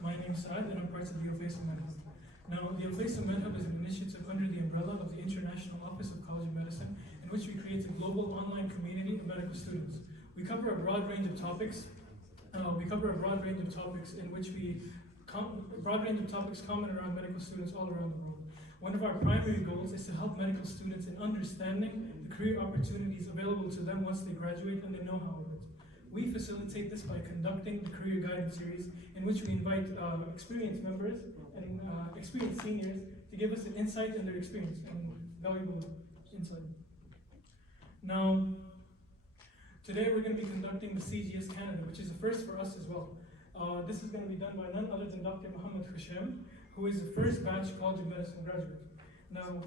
My name is Saad and I'm part of the Alfaisal MedHub. Now, the Alfaisal MedHub is an initiative under the umbrella of the International Office of College of Medicine, in which we create a global online community of medical students. We cover a broad range of topics. Common around medical students all around the world. One of our primary goals is to help medical students in understanding the career opportunities available to them once they graduate and they know how it is. We facilitate this by conducting the career guidance series, in which we invite experienced members and experienced seniors to give us an insight in their experience and valuable insight. Now, today we're going to be conducting the CGS Canada, which is a first for us as well. This is going to be done by none other than Dr. Mohammed Khusheim, who is the first batch College of Medicine graduate. Now,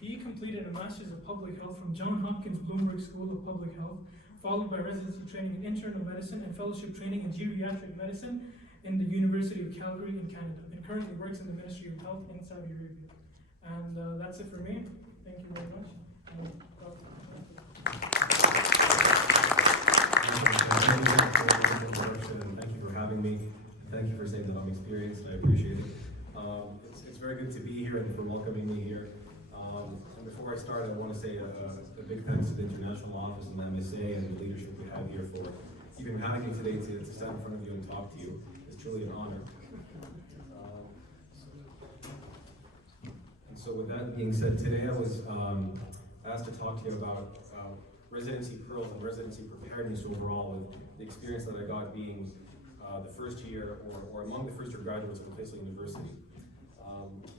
he completed a Master's of Public Health from Johns Hopkins Bloomberg School of Public Health, followed by residency training in internal medicine and fellowship training in geriatric medicine in the University of Calgary in Canada, and currently works in the Ministry of Health in Saudi Arabia. And that's it for me. Thank you very much. Thank you for having me. Thank you for saying that I'm experienced. I appreciate it. It's very good to be here and for welcoming me here. And before I start, I want to say a big thanks to the International Office and the MSA and the leadership we have here for even having me today to stand in front of you and talk to you. It's truly an honor. And so with that being said, today I was asked to talk to you about residency pearls and residency preparedness overall, with the experience that I got being the first year or among the first year graduates of Alfaisal University.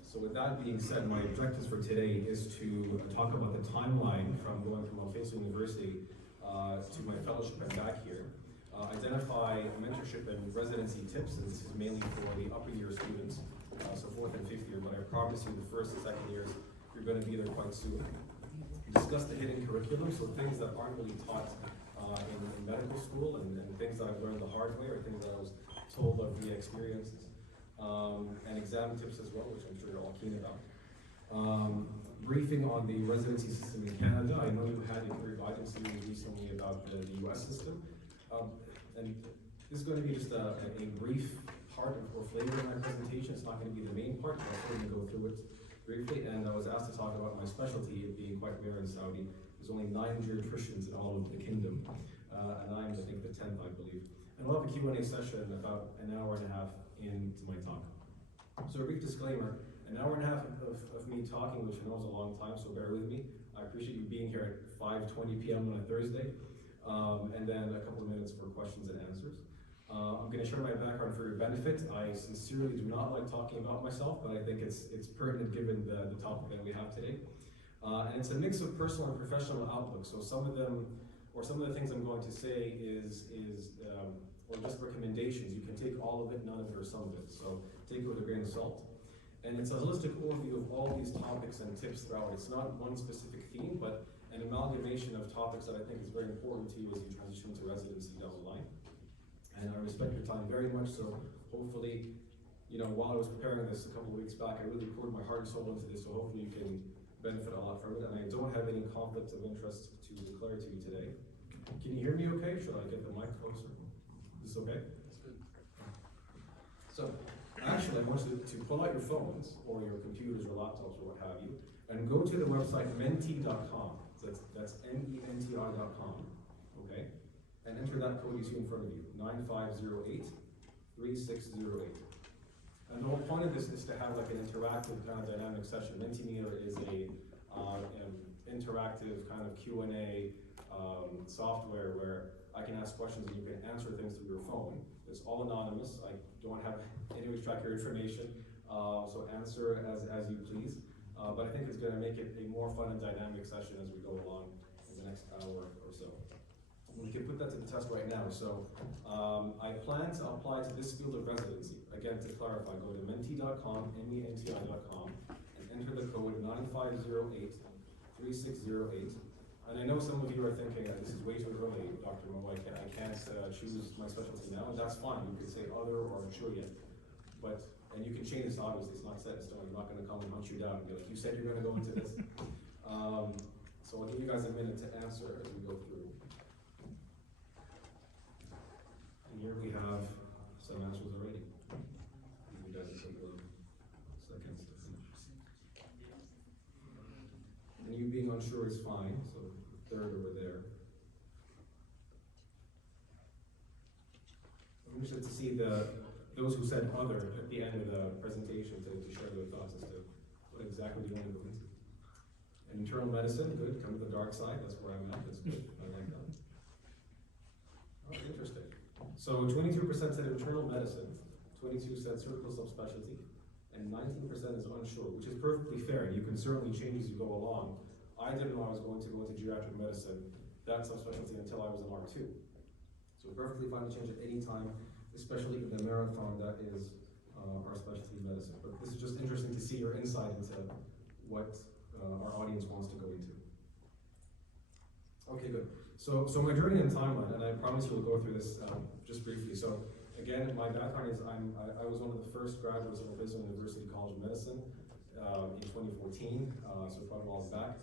So with that being said, my objectives for today is to talk about the timeline from going from Alfaisal University to my fellowship and back here, identify mentorship and residency tips, and this is mainly for the upper year students, so 4th and 5th year, but I promise you the 1st and 2nd years, you're going to be there quite soon. Discuss the hidden curriculum, so things that aren't really taught in medical school, and things that I've learned the hard way, or things that I was told of via experiences. And exam tips as well, which I'm sure you're all keen about. Briefing on the residency system in Canada. I know you had a career guidance series recently about the US system. And this is going to be just a brief part or flavor of my presentation. It's not going to be the main part, but I'm going to go through it briefly. And I was asked to talk about my specialty, it being quite rare in Saudi. There's only 9 geriatricians in all of the kingdom. And I'm, I think, the 10th, I believe. And we'll have a Q&A session about an hour and a half into my talk. So a brief disclaimer, an hour and a half of me talking, which I know is a long time, so bear with me. I appreciate you being here at 5:20 p.m. on a Thursday, and then a couple of minutes for questions and answers. I'm going to share my background for your benefit. I sincerely do not like talking about myself, but I think it's pertinent given the topic that we have today. And it's a mix of personal and professional outlook. So some of the things I'm going to say or just recommendations. You can take all of it, none of it, or some of it. So take it with a grain of salt. And it's a holistic overview of all these topics and tips throughout. It's not one specific theme, but an amalgamation of topics that I think is very important to you as you transition to residency down the line. And I respect your time very much, so hopefully, while I was preparing this a couple of weeks back, I really poured my heart and soul into this, so hopefully you can benefit a lot from it. And I don't have any conflict of interest to declare to you today. Can you hear me okay? Should I get the mic closer? Is this okay? That's good. So, actually, I want you to pull out your phones or your computers or laptops or what have you, and go to the website menti.com. So that's menti.com. Okay? And enter that code you see in front of you, 9508-3608. And the whole point of this is to have like an interactive kind of dynamic session. Mentimeter is an interactive kind of Q&A software where I can ask questions and you can answer things through your phone. It's all anonymous. I don't have any way to track your information, so answer as you please. But I think it's going to make it a more fun and dynamic session as we go along in the next hour or so. We can put that to the test right now. So I plan to apply to this field of residency. Again, to clarify, go to menti.com, menti.com, and enter the code 9508-3608. And I know some of you are thinking, this is way too early, Dr. Mo, I can't choose my specialty now, and that's fine. You could say other or unsure yet. And you can change this, obviously, it's not set in stone. I'm not going to come and hunt you down and be like, you said you're going to go into this. So I'll give you guys a minute to answer as we go through. And here we have some answers already. unsure is fine, so third over there. I'm interested to see those who said other at the end of the presentation to share their thoughts as to what exactly do you want to go into. And internal medicine, good, come to the dark side, that's where I'm at, that's good, I like that. Oh, interesting. So 22% said internal medicine, 22 said surgical subspecialty, and 19% is unsure, which is perfectly fair. You can certainly change as you go along. I didn't know I was going to go into geriatric medicine, that subspecialty, until I was in R2. So perfectly fine to change at any time, especially in the marathon that is our specialty medicine. But this is just interesting to see your insight into what our audience wants to go into. Okay, good. So my journey and timeline, and I promise you we'll go through this just briefly. So again, my background is I was one of the first graduates of Alfaisal University College of Medicine in 2014, so quite a while back.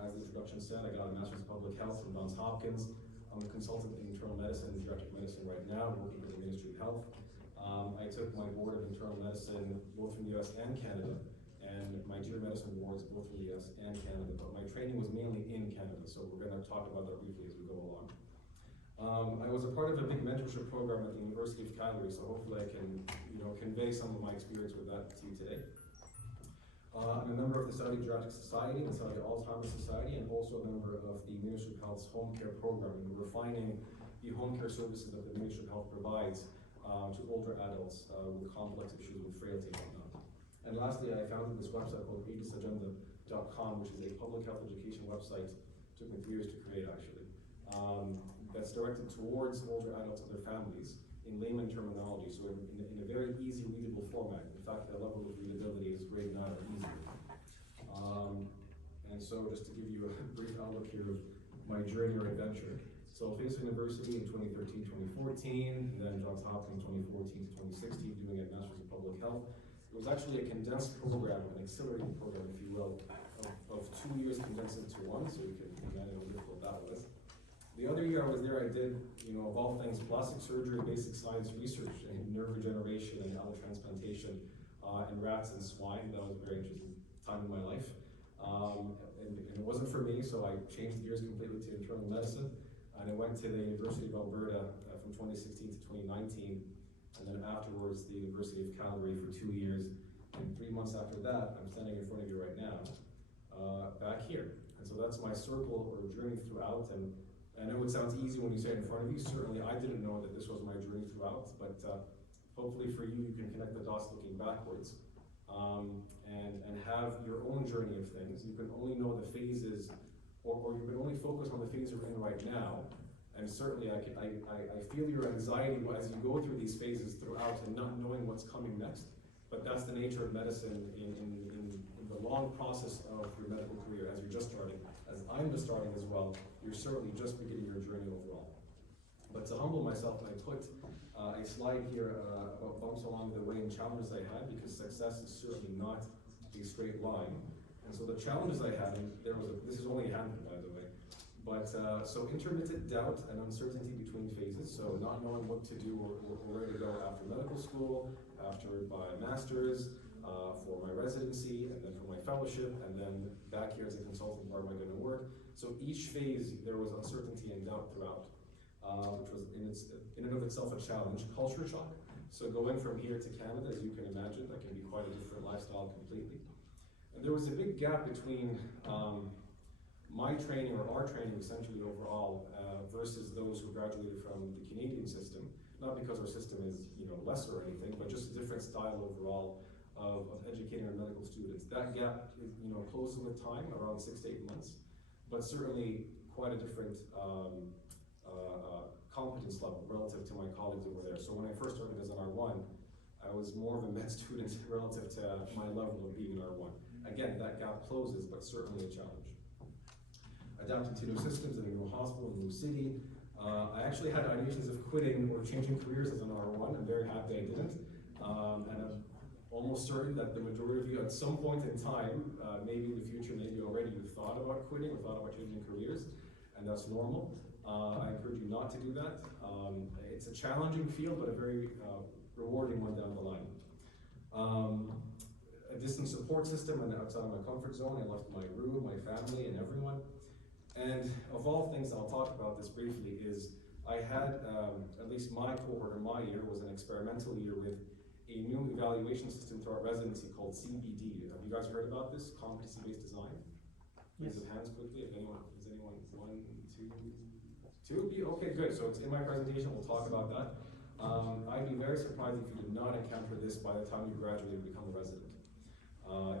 As the introduction said, I got a Master's of Public Health from Johns Hopkins. I'm a consultant in internal medicine and geriatric medicine right now, working for the Ministry of Health. I took my board of internal medicine both from the US and Canada, and my GER medicine boards both from the US and Canada, but my training was mainly in Canada, so we're going to talk about that briefly as we go along. I was a part of a big mentorship program at the University of Calgary, so hopefully I can convey some of my experience with that to you today. I'm a member of the Saudi Geriatric Society, the Saudi Alzheimer's Society, and also a member of the Ministry of Health's home care program. And we're refining the home care services that the Ministry of Health provides to older adults with complex issues with frailty and whatnot. And lastly, I founded this website called ABISagenda.com, which is a public health education website. It took me 3 years to create, actually. That's directed towards older adults and their families in layman terminology, so in a very easy readable format. In fact, the level of readability is grade 9 or easier. And so just to give you a brief outlook here of my journey or adventure. So Alfaisal University in 2013-2014, and then Johns Hopkins 2014 to 2016, doing a Master's of Public Health. It was actually a condensed program, an accelerated program, if you will, of 2 years condensed into one, so you can imagine how difficult that was. The other year I was there, I did, of all things, plastic surgery, basic science research, and nerve regeneration and allotransplantation in rats and swine. That was a very interesting time in my life. And it wasn't for me, so I changed gears completely to internal medicine. And I went to the University of Alberta from 2016 to 2019. And then afterwards, the University of Calgary for 2 years. And 3 months after that, I'm standing in front of you right now, back here. And so that's my circle or journey throughout. And I know it sounds easy when you say it in front of you. Certainly, I didn't know that this was my journey throughout, but hopefully for you, you can connect the dots looking backwards and have your own journey of things. You can only know the phases, or you can only focus on the phase you're in right now. And certainly, I feel your anxiety as you go through these phases throughout and not knowing what's coming next. But that's the nature of medicine in the long process of your medical career as you're just starting. As I'm just starting as well, you're certainly just beginning your journey overall. But to humble myself, I put a slide here about bumps along the way and challenges I had, because success is certainly not a straight line. And so the challenges I had, and this is only a handful, by the way, but so intermittent doubt and uncertainty between phases, so not knowing what to do or where to go after medical school, after my master's, for my residency, and then for my fellowship, and then back here as a consultant, where am I going to work? So each phase, there was uncertainty and doubt throughout, which was in and of itself a challenge. Culture shock. So going from here to Canada, as you can imagine, that can be quite a different lifestyle completely. And there was a big gap between my training, or our training essentially overall, versus those who graduated from the Canadian system. Not because our system is less or anything, but just a different style overall of educating our medical students. That gap is closes with time, around 6 to 8 months, but certainly quite a different competence level relative to my colleagues over there. So when I first started as an R1, I was more of a med student relative to my level of being an R1. Again, that gap closes, but certainly a challenge. Adapting to new systems in a new hospital, a new city. I actually had ideations of quitting or changing careers as an R1. I'm very happy I didn't. And I'm almost certain that the majority of you at some point in time, maybe in the future, maybe already, you thought about quitting or thought about changing careers, and that's normal. I encourage you not to do that. It's a challenging field, but a very rewarding one down the line. distant support system and outside of my comfort zone. I left my room, my family, and everyone. And of all things, I'll talk about this briefly, is I had, at least my cohort or my year was an experimental year with a new evaluation system through our residency called CBD. Have you guys heard about this? Competency Based Design? Raise of hands quickly if anyone, is anyone, one, two? Okay, good, so it's in my presentation, we'll talk about that. I'd be very surprised if you did not encounter this by the time you graduate and become a resident.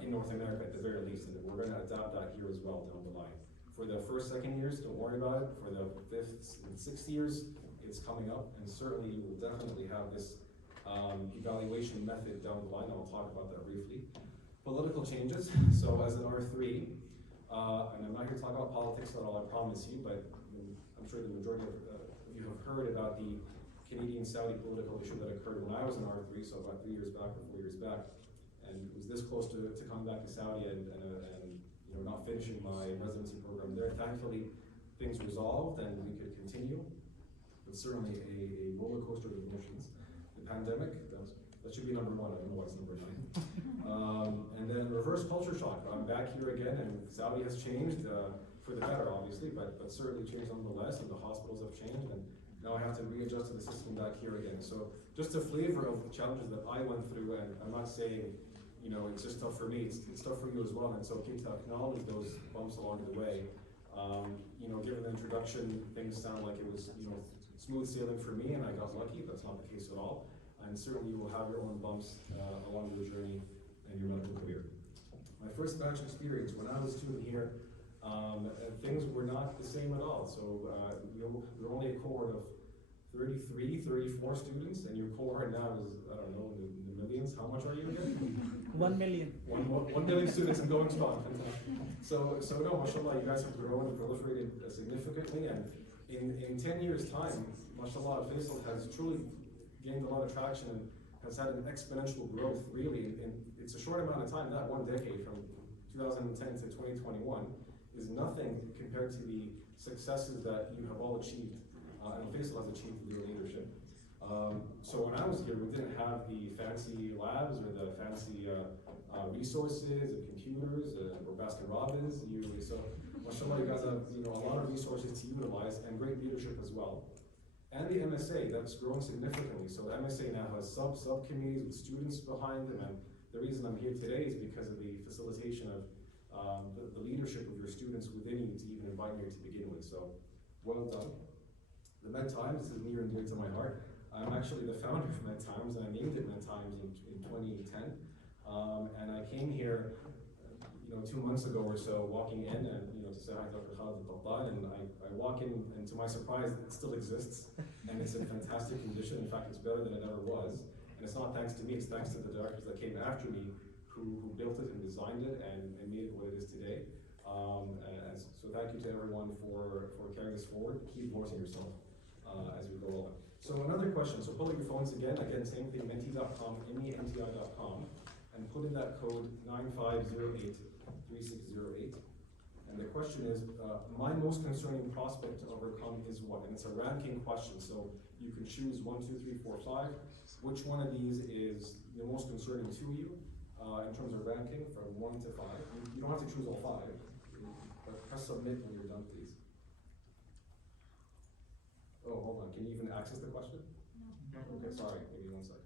In North America at the very least, and we're gonna adapt that here as well down the line. For the first, second years, don't worry about it. For the fifth and sixth years, it's coming up, and certainly you will definitely have this evaluation method down the line. I'll talk about that briefly. Political changes, so as an R3, and I'm not here to talk about politics at all, I promise you, but I'm sure the majority of you have heard about the Canadian-Saudi political issue that occurred when I was an R3, so about 3 years back or 4 years back, and it was this close to coming back to Saudi and you know, not finishing my residency program there. Thankfully, things resolved and we could continue, but certainly a roller coaster of emotions. The pandemic, that should be number 1, I don't know why it's number 9. And then reverse culture shock. I'm back here again, and Saudi has changed for the better, obviously, but certainly changed nonetheless, and the hospitals have changed, and now I have to readjust to the system back here again. So just a flavor of the challenges that I went through, and I'm not saying, you know, it's just tough for me, it's tough for you as well, and it's okay to acknowledge those bumps along the way. You know, given the introduction, things sound like it was, you know, smooth sailing for me, and I got lucky. That's not the case at all. And certainly you will have your own bumps along your journey and your medical career. My first batch experience, when I was a student here, things were not the same at all. So we were only a cohort of 33, 34 students, and your cohort now is, I don't know, in the millions. How much are you again? 1 million. 1 million students and going strong. So no, mashallah, you guys have grown and proliferated significantly, and in 10 years' time, mashallah, Alfaisal has truly gained a lot of traction and has had an exponential growth, really. And it's a short amount of time, that 1 decade from 2010 to 2021 is nothing compared to the successes that you have all achieved, and Alfaisal has achieved through your leadership. So when I was here, we didn't have the fancy labs or the fancy resources and computers or Baskin-Robbins usually. So mashallah, you guys have, you know, a lot of resources to utilize and great leadership as well. And the MSA, that's grown significantly. So the MSA now has subcommittees with students behind them, and the reason I'm here today is because of the facilitation of the leadership of your students within you to even invite me here to begin with. So well done. The Med Times, this is near and dear to my heart. I'm actually the founder of Med Times, and I named it Med Times in 2010. And I came here, you know, 2 months ago or so, walking in and, you know, to say hi to Dr. Khalid al-Qattan, and I walk in, and to my surprise, it still exists, and it's in fantastic condition. In fact, it's better than it ever was. And it's not thanks to me, it's thanks to the directors that came after me who built it and designed it and made it what it is today. So thank you to everyone for carrying this forward. Keep voicing yourself as we go along. So another question, so pull out your phones again, same thing, menti.com, menti.com, and put in that code 95083608. And the question is, my most concerning prospect to overcome is what? And it's a ranking question, so you can choose 1, 2, 3, 4, 5. Which one of these is the most concerning to you in terms of ranking from 1 to 5? You don't have to choose all 5, but press submit when you're done, please. Oh, hold on, can you even access the question? No. Okay, sorry, give me 1 second.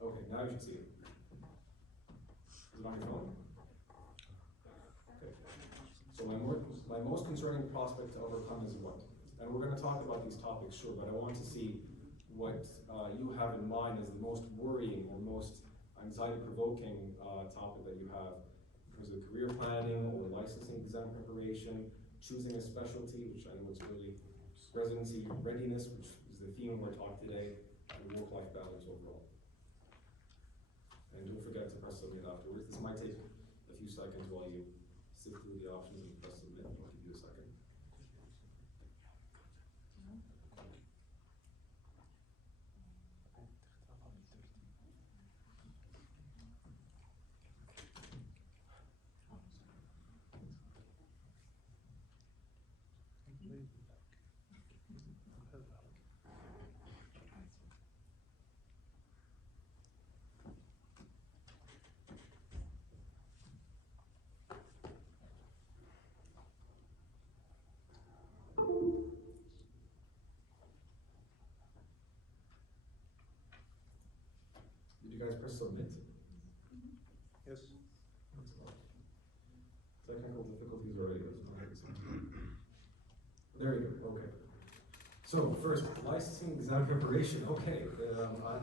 Okay, now you should see it. Is it on your phone? Okay. So my most concerning prospect to overcome is what? And we're going to talk about these topics, sure, but I want to see what you have in mind as the most worrying or most anxiety-provoking topic that you have in terms of career planning or licensing exam preparation, choosing a specialty, which I know is really residency readiness, which is the theme of our talk today, and work-life balance overall. And don't forget to press submit afterwards. This might take a few seconds while you sift through the options and press submit. I'll give you a second. guys press submit? Yes. Technical difficulties already. There you go, okay. So first, licensing exam preparation, okay.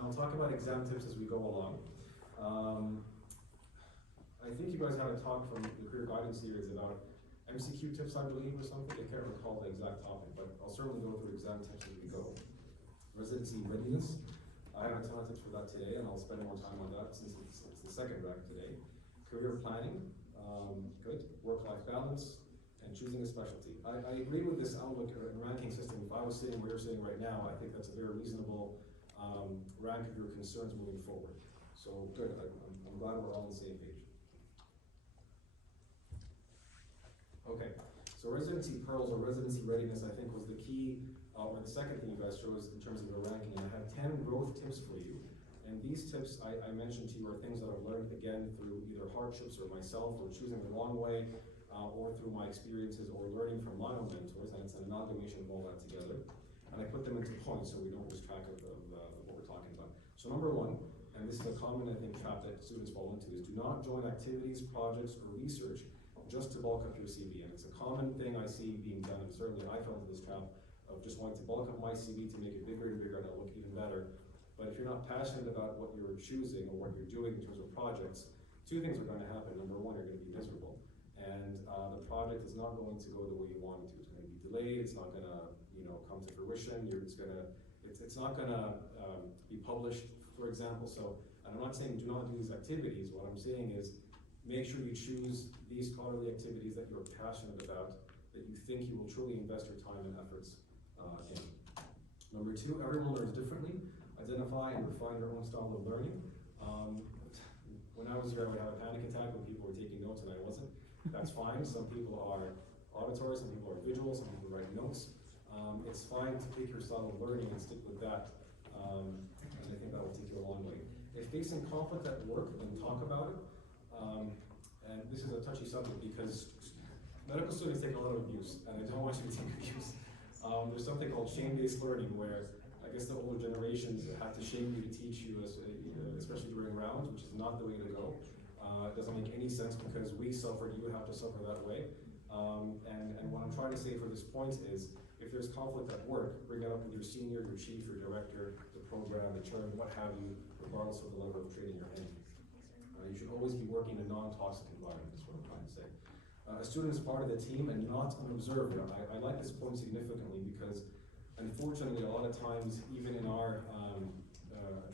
I'll talk about exam tips as we go along. I think you guys had a talk from the career guidance series about MCQ tips, I believe, or something. I can't recall the exact topic, but I'll certainly go through exam tips as we go. Residency readiness. I have a ton of tips for that today, and I'll spend more time on that since it's the second rank today. Career planning, good. Work-life balance, and choosing a specialty. I agree with this outlook and ranking system. If I was sitting where you're sitting right now, I think that's a very reasonable rank of your concerns moving forward. So good, I'm glad we're all on the same page. Okay, so residency pearls or residency readiness, I think, was the key, or the second thing you guys chose in terms of the ranking. And I have 10 growth tips for you. And these tips I mentioned to you are things that I've learned, again, through either hardships or myself, or choosing the wrong way, or through my experiences, or learning from my own mentors, and it's an amalgamation of all that together. And I put them into points so we don't lose track of what we're talking about. So number one, and this is a common, I think, trap that students fall into, is do not join activities, projects, or research just to bulk up your CV. And it's a common thing I see being done, and certainly I fell into this trap of just wanting to bulk up my CV to make it bigger and bigger and it'll look even better. But if you're not passionate about what you're choosing or what you're doing in terms of projects, two things are going to happen. Number one, you're going to be miserable. And the project is not going to go the way you want it to. It's going to be delayed, it's not going to come to fruition, it's not going to be published, for example. So, and I'm not saying do not do these activities. What I'm saying is make sure you choose these scholarly activities that you're passionate about, that you think you will truly invest your time and efforts in. Number two, everyone learns differently. Identify and refine your own style of learning. When I was here, I would have a panic attack when people were taking notes and I wasn't. That's fine. Some people are auditory, some people are visual, some people write notes. It's fine to pick your style of learning and stick with that. And I think that will take you a long way. If facing conflict at work, then talk about it. And this is a touchy subject because medical students take a lot of abuse, and I don't want you to take abuse. There's something called shame-based learning where I guess the older generations have to shame you to teach you, especially during rounds, which is not the way to go. It doesn't make any sense because we suffered, you have to suffer that way. And what I'm trying to say for this point is, if there's conflict at work, bring it up with your senior, your chief, your director, the program, the term, what have you, regardless of the level of training you're in. You should always be working in a non-toxic environment, is what I'm trying to say. A student is part of the team and not an observer. I like this point significantly because unfortunately, a lot of times, even in our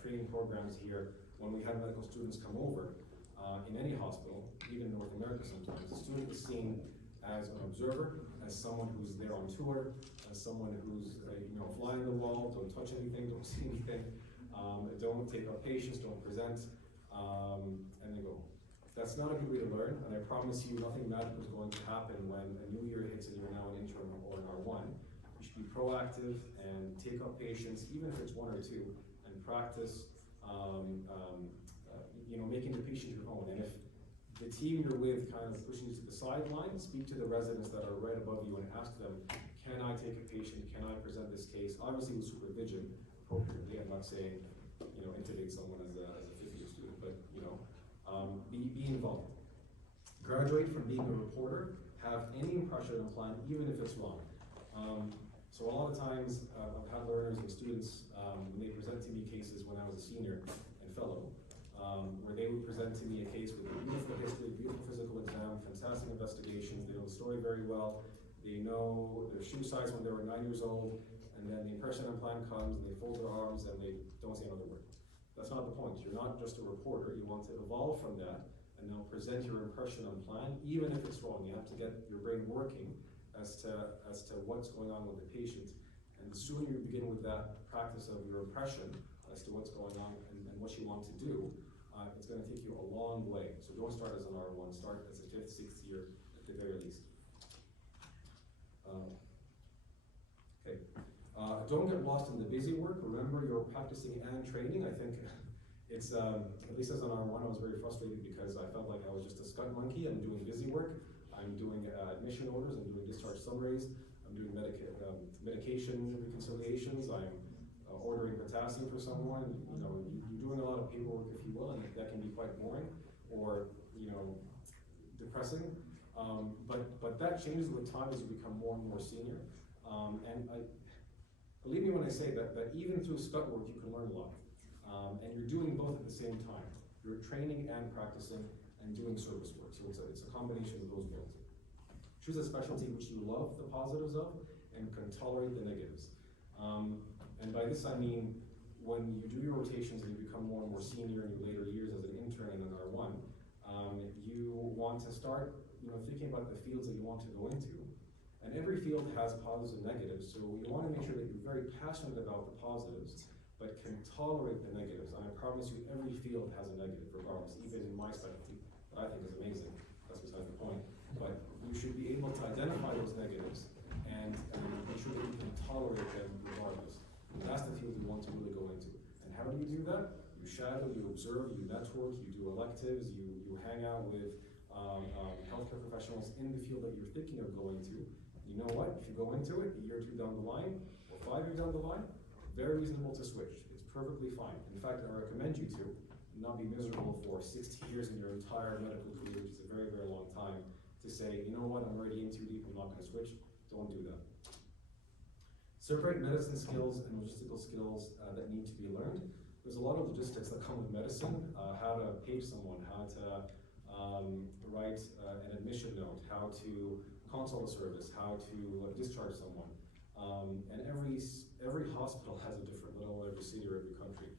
training programs here, when we have medical students come over, in any hospital, even in North America sometimes, the student is seen as an observer, as someone who's there on tour, as someone who's fly on the wall, don't touch anything, don't see anything, don't take up patients, don't present, and they go. That's not a good way to learn, and I promise you nothing magical is going to happen when a new year hits and you're now an intern or an R1. You should be proactive and take up patients, even if it's one or two, and practice making the patient your own. And if the team you're with kind of pushes you to the sideline, speak to the residents that are right above you and ask them, can I take a patient? Can I present this case? Obviously with supervision, appropriately. I'm not saying, intubate someone as a fifth-year student, but be involved. Graduate from being a reporter, have any impression on plan, even if it's wrong. So a lot of times, I've had learners and students, when they present to me cases when I was a senior and fellow, where they would present to me a case with a beautiful history, beautiful physical exam, fantastic investigations, they know the story very well, they know their shoe size when they were 9 years old, and then the impression on plan comes, and they fold their arms, and they don't say another word. That's not the point. You're not just a reporter. You want to evolve from that, and now present your impression on plan, even if it's wrong. You have to get your brain working as to what's going on with the patient. And the sooner you begin with that practice of your impression as to what's going on and what you want to do, it's going to take you a long way. So don't start as an R1, start as a 5th, 6th year at the very least. Okay. Don't get lost in the busy work. Remember, you're practicing and training. I think it's, at least as an R1, I was very frustrated because I felt like I was just a scut monkey. I'm doing busy work. I'm doing admission orders. I'm doing discharge summaries. I'm doing medication reconciliations. I'm ordering potassium for someone, you know, you're doing a lot of paperwork, if you will, and that can be quite boring or, you know, depressing. But that changes with time as you become more and more senior. Believe me when I say that even through scut work, you can learn a lot. And you're doing both at the same time. You're training and practicing and doing service work. So it's a combination of those both. Choose a specialty which you love the positives of and can tolerate the negatives. And by this I mean, when you do your rotations and you become more and more senior in your later years as an intern and an R1, you want to start, you know, thinking about the fields that you want to go into. And every field has positives and negatives, so you want to make sure that you're very passionate about the positives, but can tolerate the negatives. And I promise you, every field has a negative regardless, even in my specialty, that I think is amazing. That's beside the point. But you should be able to identify those negatives and make sure that you can tolerate them regardless. And that's the field you want to really go into. And how do you do that? You shadow, you observe, you network, you do electives, you hang out with healthcare professionals in the field that you're thinking of going to. You know what? If you go into it a year or two down the line, or 5 years down the line, very reasonable to switch. It's perfectly fine. In fact, I recommend you to not be miserable for 60 years in your entire medical career, which is a very, very long time, to say, you know what, I'm already in too deep, I'm not going to switch. Don't do that. Separate medicine skills and logistical skills that need to be learned. There's a lot of logistics that come with medicine, how to page someone, how to write an admission note, how to consult a service, how to discharge someone. And every hospital has a different, let alone every city or every country.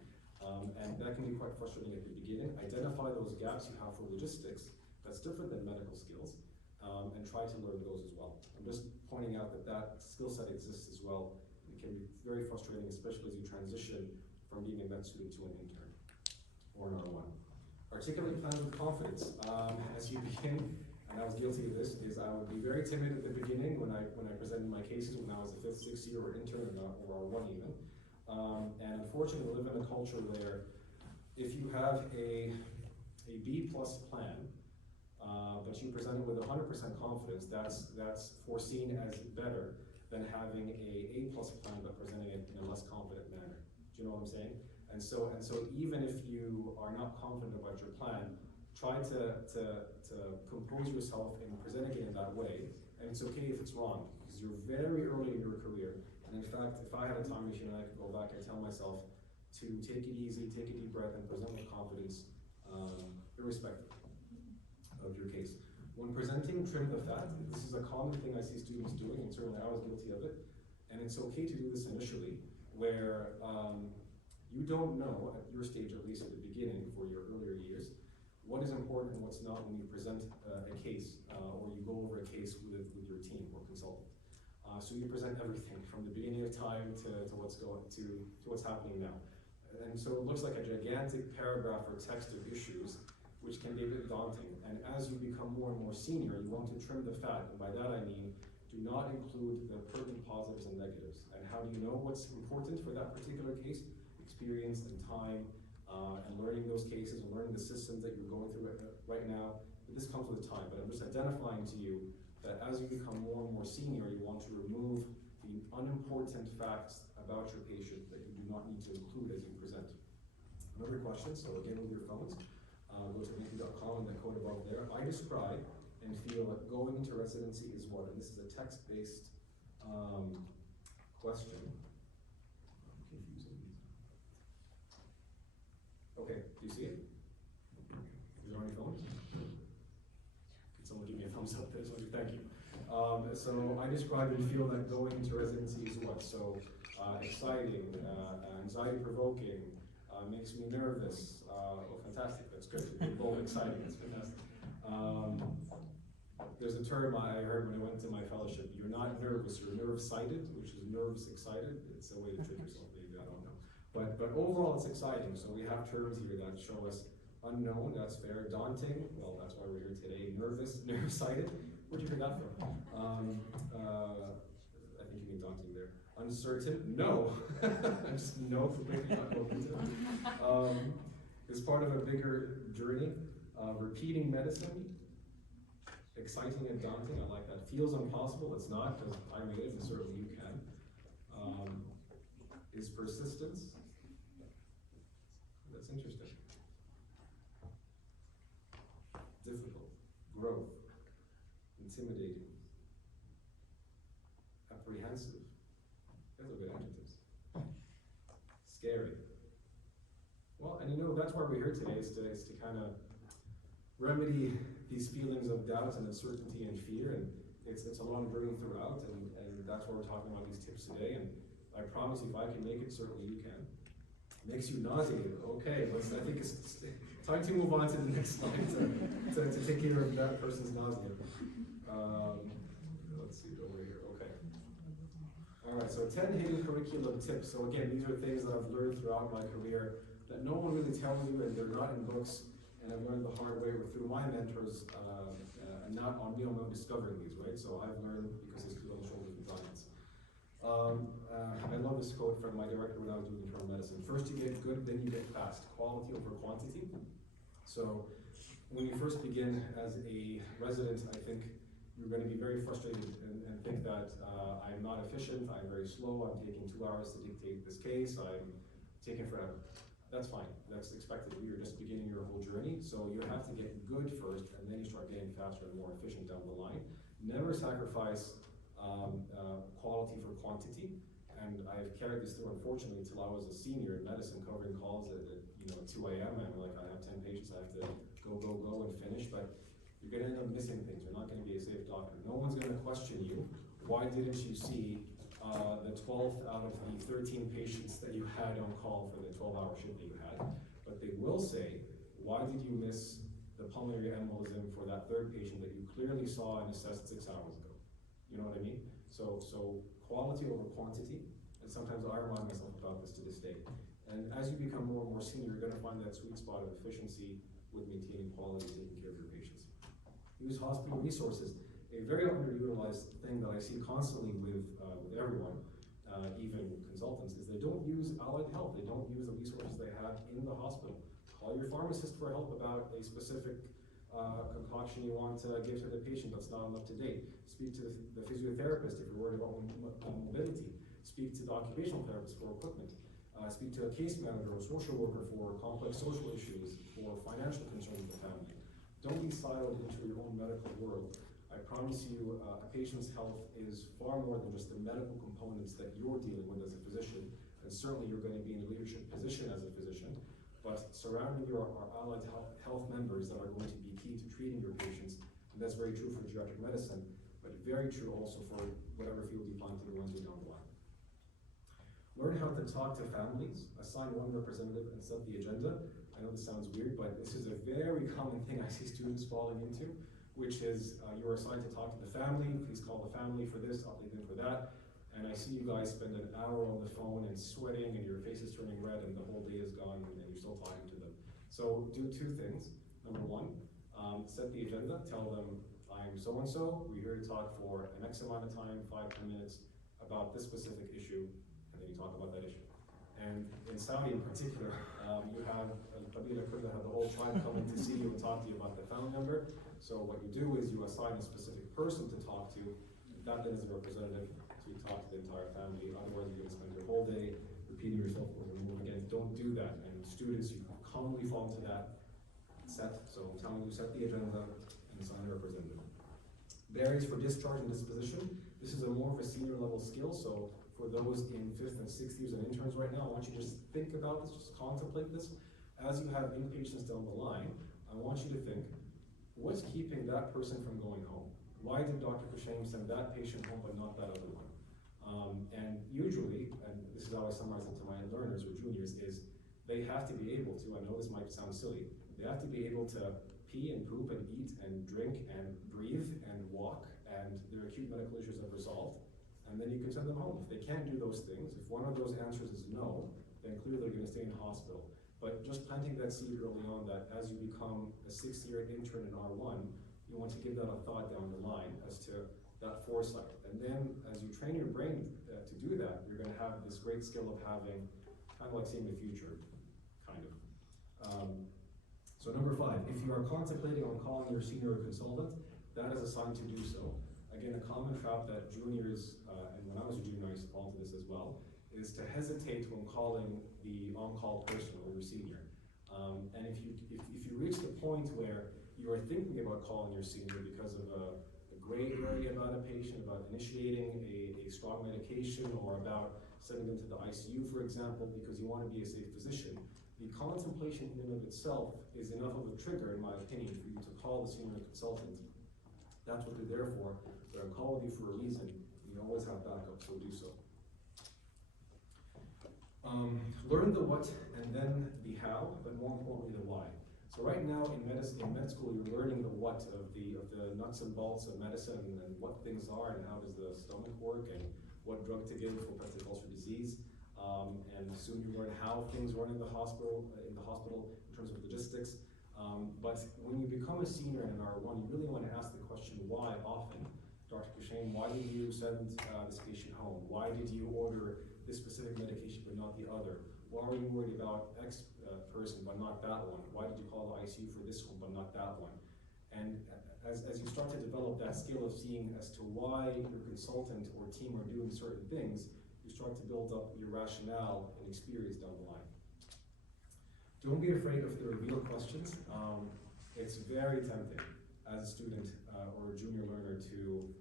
And that can be quite frustrating at the beginning. Identify those gaps you have for logistics that's different than medical skills, and try to learn those as well. I'm just pointing out that skill set exists as well. It can be very frustrating, especially as you transition from being a med student to an intern or an R1. Articulate plans with confidence. As you begin, and I was guilty of this, is I would be very timid at the beginning when I presented my cases when I was a 5th, 6th year or intern or R1 even. And unfortunately, we live in a culture where if you have a B+ plan, but you present it with 100% confidence, that's foreseen as better than having a A+ plan but presenting it in a less confident manner. Do you know what I'm saying? And so even if you are not confident about your plan, try to compose yourself in presenting it in that way. And it's okay if it's wrong, because you're very early in your career. And in fact, if I had a time machine, I could go back and tell myself to take it easy, take a deep breath, and present with confidence, irrespective of your case. When presenting, trim the fat. This is a common thing I see students doing, and certainly I was guilty of it. And it's okay to do this initially, where you don't know, at your stage at least at the beginning, for your earlier years, what is important and what's not when you present a case or you go over a case with your team or consultant. So you present everything from the beginning of time to what's happening now. And so it looks like a gigantic paragraph or text of issues, which can be a bit daunting. And as you become more and more senior, you want to trim the fat. And by that I mean, do not include the pertinent positives and negatives. And how do you know what's important for that particular case? Experience and time. And learning those cases and learning the systems that you're going through right now. But this comes with time, but I'm just identifying to you that as you become more and more senior, you want to remove the unimportant facts about your patient that you do not need to include as you present. Another question, so again with your phones, go to linky.com and the code above there. I describe and feel that going into residency is what? And this is a text-based question. Okay, do you see it? Is there any phones? Can someone give me a thumbs up there? Thank you. So I describe and feel that going into residency is what? So exciting, anxiety-provoking, makes me nervous. Oh, fantastic, that's good. Bold, exciting, that's fantastic. There's a term I heard when I went to my fellowship. You're not nervous, you're nerve-sighted, which is nerves excited. It's a way to trick yourself, maybe, I don't know. But overall, it's exciting. So we have terms here that show us unknown, that's fair. Daunting, well, that's why we're here today. Nervous, nerve-sighted. Where'd you hear that from? I think you mean daunting there. Uncertain, no. Just no for making that open to. It's part of a bigger journey. Repeating medicine, exciting and daunting. I like that. Feels impossible. It's not, because I made it, and certainly you can. Is is persistence. That's interesting. Difficult, growth, intimidating, apprehensive. Those are good adjectives. Scary. Well, and you know, that's why we're here today, is to kind of remedy these feelings of doubt and uncertainty and fear, and it's a long journey throughout, and that's why we're talking about these tips today, and I promise you, if I can make it, certainly you can. Makes you nauseated. Okay, I think it's time to move on to the next slide to take care of that person's nausea. Let's see over here. Okay. All right. So 10 hidden curriculum tips. So again, these are things that I've learned throughout my career that no one really tells you, and they're not in books. And I've learned the hard way or through my mentors, and not on me. I'm discovering these, right? So I've learned because it's on the shoulders of giants. I love this quote from my director when I was doing internal medicine. First you get good, then you get fast. Quality over quantity. So when you first begin as a resident, I think you're going to be very frustrated and think that I'm not efficient, I'm very slow, I'm taking 2 hours to dictate this case, I'm taking forever. That's fine, that's expected. You're just beginning your whole journey, so you have to get good first, and then you start getting faster and more efficient down the line. Never sacrifice quality for quantity, and I've carried this through, unfortunately, until I was a senior in medicine, covering calls at 2 a.m. and like, I have 10 patients, I have to go and finish, but you're gonna end up missing things. You're not gonna be a safe doctor. No one's gonna question you. Why didn't you see the 12th out of the 13 patients that you had on call for the 12-hour shift that you had? But they will say, why did you miss the pulmonary embolism for that third patient that you clearly saw and assessed 6 hours ago? You know what I mean? So quality over quantity, and sometimes I remind myself about this to this day. And as you become more and more senior, you're gonna find that sweet spot of efficiency with maintaining quality and taking care of your patients. Use hospital resources. A very underutilized thing that I see constantly with everyone, even consultants, is they don't use allied health. They don't use the resources they have in the hospital. Call your pharmacist for help about a specific concoction you want to give to the patient that's not up to date. Speak to the physiotherapist if you're worried about mobility. Speak to the occupational therapist for equipment. Speak to a case manager or social worker for complex social issues or financial concerns with the family. Don't be siloed into your own medical world. I promise you, a patient's health is far more than just the medical components that you're dealing with as a physician, and certainly you're going to be in a leadership position as a physician, but surrounding you are allied health members that are going to be key to treating your patients, and that's very true for geriatric medicine, but very true also for whatever field you plan to go into down the line. Learn how to talk to families, assign one representative, and set the agenda. I know this sounds weird, but this is a very common thing I see students falling into, which is you're assigned to talk to the family. Please call the family for this, update them for that. And I see you guys spend an hour on the phone and sweating, and your face is turning red, and the whole day is gone, and you're still talking to them. So do 2 things. Number 1, set the agenda. Tell them, I'm so-and-so. We're here to talk for an X amount of time, 5-10 minutes, about this specific issue, and then you talk about that issue. And in Saudi in particular, you have the whole tribe coming to see you and talk to you about the family member. So what you do is you assign a specific person to talk to, and that then is a representative to talk to the entire family. Otherwise, you're going to spend your whole day repeating yourself over and over again. Don't do that. And students, you commonly fall into that set. So I'm telling you, set the agenda and assign a representative. Barriers for discharge and disposition. This is a more of a senior level skill. So for those in 5th and 6th years and interns right now, I want you to just think about this, just contemplate this. As you have inpatients down the line, I want you to think, what's keeping that person from going home? Why did Dr. Khusheim send that patient home but not that other one? And usually, and this is how I summarize it to my learners or juniors, is they have to be able to, I know this might sound silly, they have to be able to pee and poop and eat and drink and breathe and walk, and their acute medical issues are resolved, and then you can send them home. If they can't do those things, if one of those answers is no, then clearly they're going to stay in hospital. But just planting that seed early on that as you become a 6th-year intern in R1, you want to give that a thought down the line as to that foresight. And then as you train your brain to do that, you're going to have this great skill of having, kind of like seeing the future, kind of. So number 5, if you are contemplating on calling your senior consultant, that is assigned to do so. Again, a common trap that juniors, and when I was a junior I used to fall into this as well, is to hesitate when calling the on-call person or your senior. And if you reach the point where you are thinking about calling your senior because of a gray area about a patient, about initiating a strong medication, or about sending them to the ICU, for example, because you want to be a safe physician, the contemplation in and of itself is enough of a trigger, in my opinion, for you to call the senior consultant. That's what they're there for. They're on call with you for a reason. You always have backup, so do so. Learn the what and then the how, but more importantly the why. So right now in med school, you're learning the what of the nuts and bolts of medicine, and what things are, and how does the stomach work, and what drug to give for peptic ulcer disease. And soon you learn how things run in the hospital in terms of logistics. But when you become a senior in an R1, you really want to ask the question why often. Dr. Khusheim, why did you send this patient home? Why did you order this specific medication but not the other? Why were you worried about X person but not that one? Why did you call the ICU for this one but not that one? And as you start to develop that skill of seeing as to why your consultant or team are doing certain things, you start to build up your rationale and experience down the line. Don't be afraid of the reveal questions. It's very tempting as a student or a junior learner to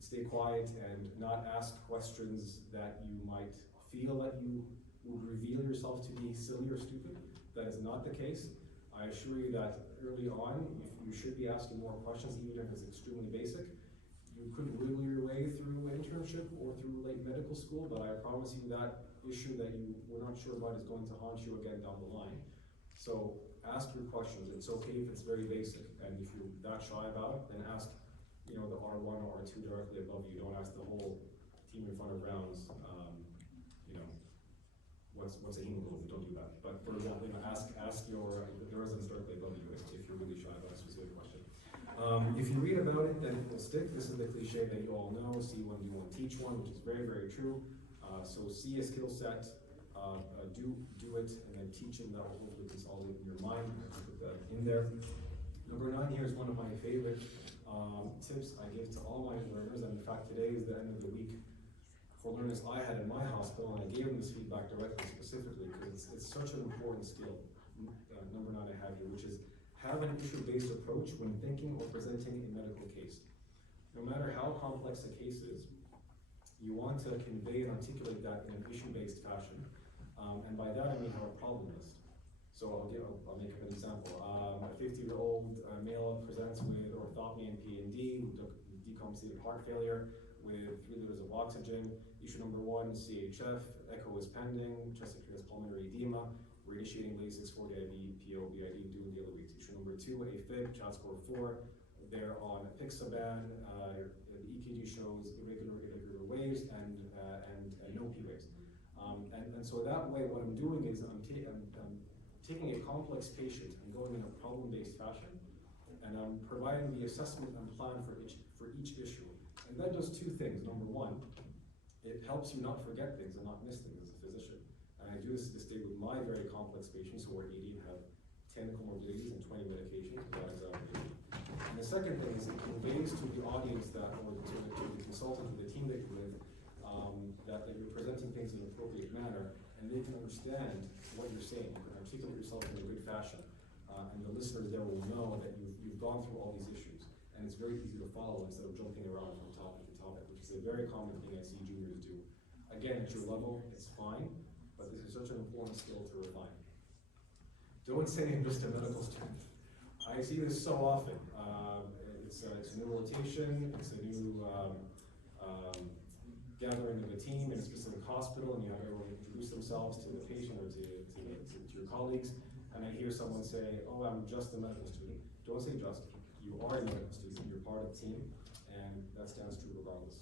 stay quiet and not ask questions that you might feel that you would reveal yourself to be silly or stupid. That is not the case. I assure you that early on, you should be asking more questions, even if it's extremely basic. You could wiggle your way through an internship or through late medical school, but I promise you that issue that you were not sure about is going to haunt you again down the line. So ask your questions. It's okay if it's very basic, and if you're that shy about it, then ask the R1 or R2 directly above you. Don't ask the whole team in front of rounds, what's a hemoglobin? Don't do that. But for example, ask the residents directly above you if you're really shy about a specific question. If you read about it, then it will stick. This is the cliche that you all know: see one, do one, teach one, which is very, very true. So see a skill set, do it, and then teach it, and that will hopefully consolidate in your mind. I'll put that in there. Number 9 here is one of my favorite tips I give to all my learners, and in fact today is the end of the week for learners I had in my hospital, and I gave them this feedback directly, specifically, because it's such an important skill. Number 9 I have here, which is have an issue-based approach when thinking or presenting a medical case. No matter how complex a case is, you want to convey and articulate that in an issue-based fashion, and by that I mean have a problem list. So I'll make an example. A 50-year-old male presents with orthopnea and P&D, decompensated heart failure, with 3 liters of oxygen. Issue number 1, CHF, echo is pending, chest has pulmonary edema. We're initiating Lasix 40IV, PO, BID, due in the other weeks. Issue number 2, AFib, CHAT score 4. They're on apixaban. The EKG shows irregular waves and no P waves. And so that way, what I'm doing is I'm taking a complex patient and going in a problem-based fashion, and I'm providing the assessment and plan for each issue. And that does 2 things. Number 1, it helps you not forget things and not miss things as a physician. And I do this day with my very complex patients who are 80 and have 10 comorbidities and 20 medications without examination. And the second thing is it conveys to the audience that, or to the consultant, to the team that you're with, that you're presenting things in an appropriate manner, and they can understand what you're saying. You can articulate yourself in a good fashion, and the listeners there will know that you've gone through all these issues, and it's very easy to follow instead of jumping around from topic to topic, which is a very common thing I see juniors do. Again, at your level, it's fine, but this is such an important skill to refine. Don't say I'm just a medical student. I see this so often. It's a new rotation, it's a new gathering of a team in a specific hospital, and you have everyone introduce themselves to the patient or to your colleagues, and I hear someone say, oh, I'm just a medical student. Don't say just. You are a medical student, you're part of the team, and that stands true regardless.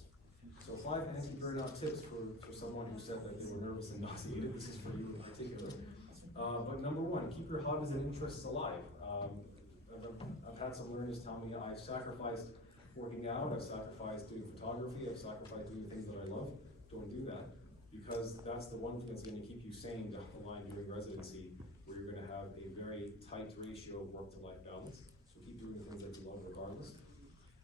So 5 anti-burnout tips for someone who said that they were nervous and nauseated. This is for you in particular. But number 1, keep your hobbies and interests alive. I've had some learners tell me I've sacrificed working out, I've sacrificed doing photography, I've sacrificed doing things that I love. Don't do that, because that's the one thing that's going to keep you sane down the line during residency, where you're going to have a very tight ratio of work-to-life balance. So keep doing the things that you love regardless.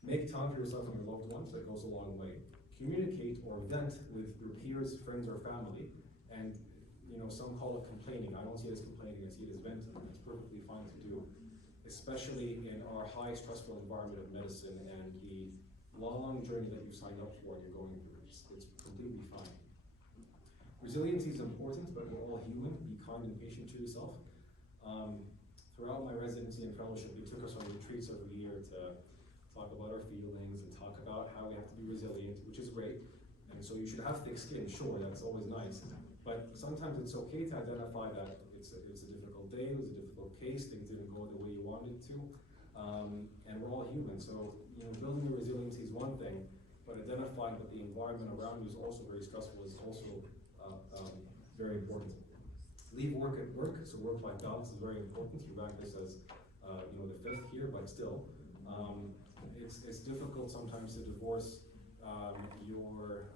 Make time for yourself and your loved ones. That goes a long way. communicate or vent with your peers, friends, or family, and some call it complaining. I don't see it as complaining, I see it as venting, and it's perfectly fine to do, especially in our high stressful environment of medicine and the long journey that you signed up for and you're going through. It's completely fine. Resiliency is important, but we're all human. Be kind and patient to yourself. Throughout my residency and fellowship, they took us on retreats every year to talk about our feelings and talk about how we have to be resilient, which is great. And so you should have thick skin, sure, that's always nice. But sometimes it's okay to identify that it's a difficult day, it was a difficult case, things didn't go the way you wanted to. And we're all human, so building your resiliency is one thing, but identifying that the environment around you is also very stressful is also very important. Leave work at work, so work-life balance is very important. You rank this as the 5th here, but still. It's difficult sometimes to divorce your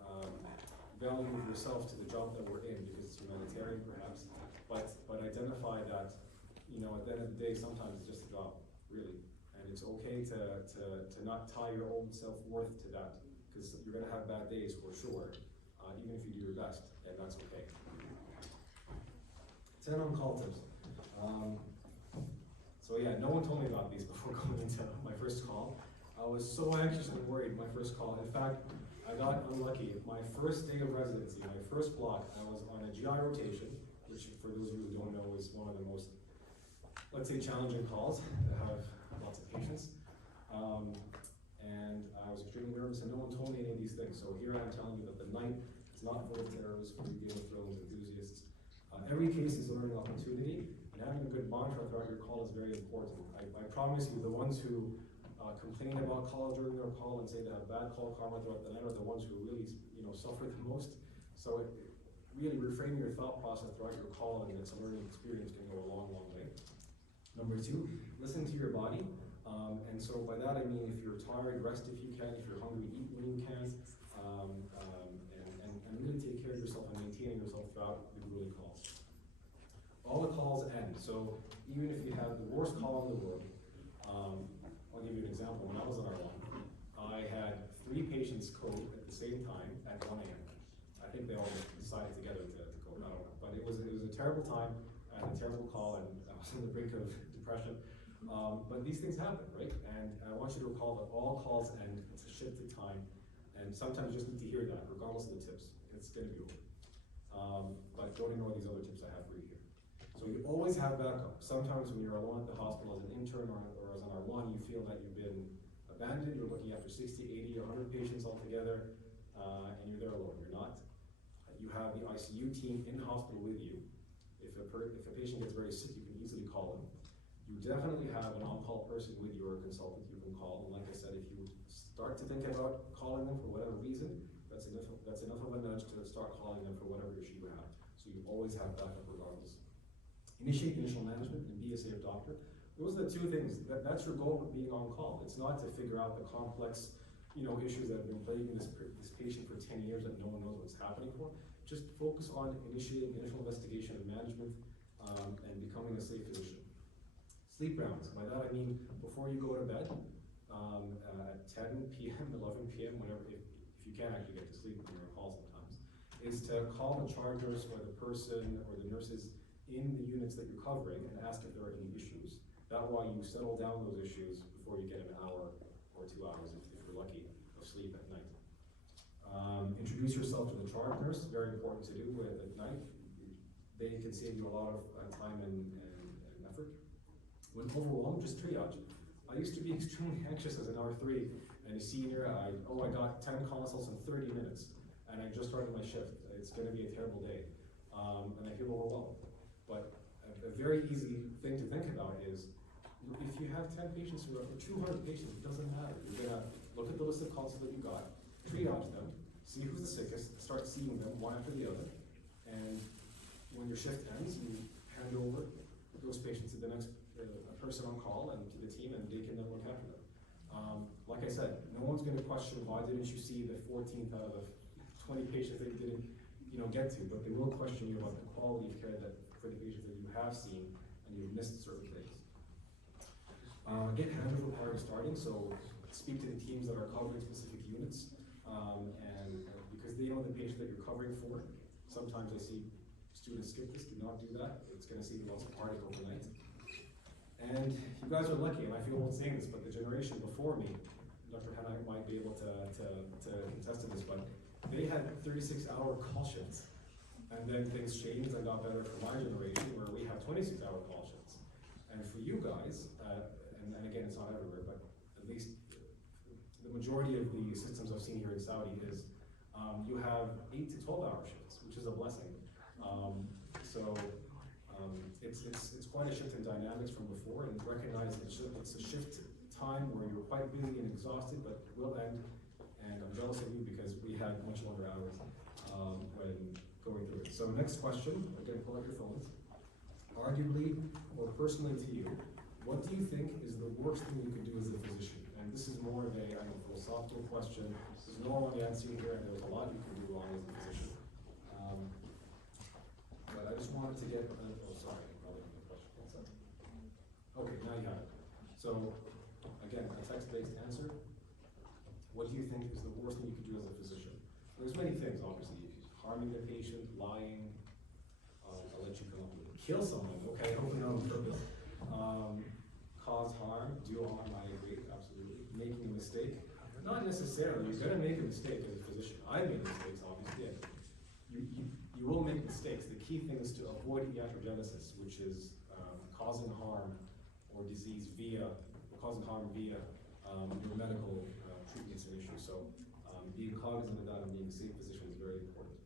value of yourself to the job that we're in because it's humanitarian perhaps, but identify that at the end of the day sometimes it's just a job, really, and it's okay to not tie your own self-worth to that, because you're going to have bad days for sure, even if you do your best, and that's okay. 10 on-call tips. So yeah, no one told me about these before going into my first call. I was so anxious and worried my first call. In fact, I got unlucky. My first day of residency, my first block, I was on a GI rotation, which for those of you who don't know is one of the most, let's say, challenging calls that have lots of patients. And I was extremely nervous and no one told me any of these things. So here I am telling you that the night is not full of terrorists for you Game of Thrones enthusiasts. Every case is a learning opportunity, and having a good mantra throughout your call is very important. I promise you, the ones who complain about call during their call and say they have bad call karma throughout the night are the ones who really suffer the most. So really reframing your thought process throughout your call, and it's a learning experience, can go a long way. Number 2, listen to your body. And so by that I mean, if you're tired, rest if you can. If you're hungry, eat when you can. And really take care of yourself and maintaining yourself throughout the grueling calls. All the calls end. So even if you have the worst call in the world, I'll give you an example. When I was on our line, I had 3 patients code at the same time at 1 a.m. I think they all decided together to code. I don't know. But it was a terrible time. I had a terrible call and I was on the brink of depression. But these things happen, right? And I want you to recall that all calls end. It's a shifted time. And sometimes you just need to hear that, regardless of the tips. It's going to be over. But don't ignore these other tips I have for you here. So you always have backup. Sometimes when you're alone at the hospital as an intern or as on our lawn, you feel that you've been abandoned. You're looking after 60, 80, 100 patients altogether, and you're there alone. You're not. You have the ICU team in hospital with you. If a patient gets very sick, you can easily call them. You definitely have an on-call person with you or a consultant you can call. And like I said, if you start to think about calling them for whatever reason, that's enough of a nudge to start calling them for whatever issue you have. So you always have backup regardless. Initiate initial management and be a safe doctor. Those are the 2 things. That's your goal of being on call. It's not to figure out the complex, issues that have been plaguing this patient for 10 years that no one knows what's happening for. Just focus on initiating initial investigation and management and becoming a safe physician. Sleep rounds. By that I mean before you go to bed at 10 p.m., 11 p.m., whenever, if you can't actually get to sleep when you're on call sometimes, is to call the charge nurse or the person or the nurses in the units that you're covering and ask if there are any issues. That way you settle down those issues before you get an hour or 2 hours, if you're lucky, of sleep at night. Introduce yourself to the charge nurse, very important to do at night. They can save you a lot of time and effort. When overwhelmed, just triage. I used to be extremely anxious as an R3 and a senior. I got 10 consults in 30 minutes and I just started my shift. It's going to be a terrible day. And I feel overwhelmed. But a very easy thing to think about is, if you have 10 patients or 200 patients, it doesn't matter. You're going to look at the list of consults that you got, triage them, see who's the sickest, start seeing them one after the other, and when your shift ends, you hand over those patients to the next person on call and to the team, and they can then look after them. Like I said, no one's going to question why didn't you see the 14th out of the 20 patients that you didn't get to, but they will question you about the quality of care that for the patients that you have seen and you've missed certain things. Get handover prior to starting, so speak to the teams that are covering specific units. Because they know the patient that you're covering for, sometimes I see students skip this, do not do that. It's going to save you lots of heartache overnight. And you guys are lucky, and I feel old saying this, but the generation before me, Dr. Hannah might be able to contest to this, but they had 36-hour call shifts. And then things changed and got better for my generation, where we have 26-hour call shifts. And for you guys, and again, it's not everywhere, but at least the majority of the systems I've seen here in Saudi is you have 8 to 12-hour shifts, which is a blessing. It's quite a shift in dynamics from before, and recognize it's a shift time where you're quite busy and exhausted, but it will end. And I'm jealous of you because we had much longer hours when going through it. So next question, again, pull out your phones. Arguably, or personally to you, what do you think is the worst thing you could do as a physician? And this is more of a philosophical question. There's no wrong answer here, and there's a lot you can do wrong as a physician. But I just wanted to get, sorry, probably not the question. Okay, now you have it. So, again, a text-based answer. What do you think is the worst thing you could do as a physician? There's many things, obviously. Harming the patient, lying, I'll let you come up with it. Kill someone, okay, hopefully not on purpose. Cause harm, do harm, I agree, absolutely. Making a mistake, not necessarily, you're gonna make a mistake as a physician. I made mistakes, obviously. You will make mistakes. The key thing is to avoid iatrogenesis, which is causing harm or disease causing harm via your medical treatments and issues. So being cognizant of that and being a safe physician is very important.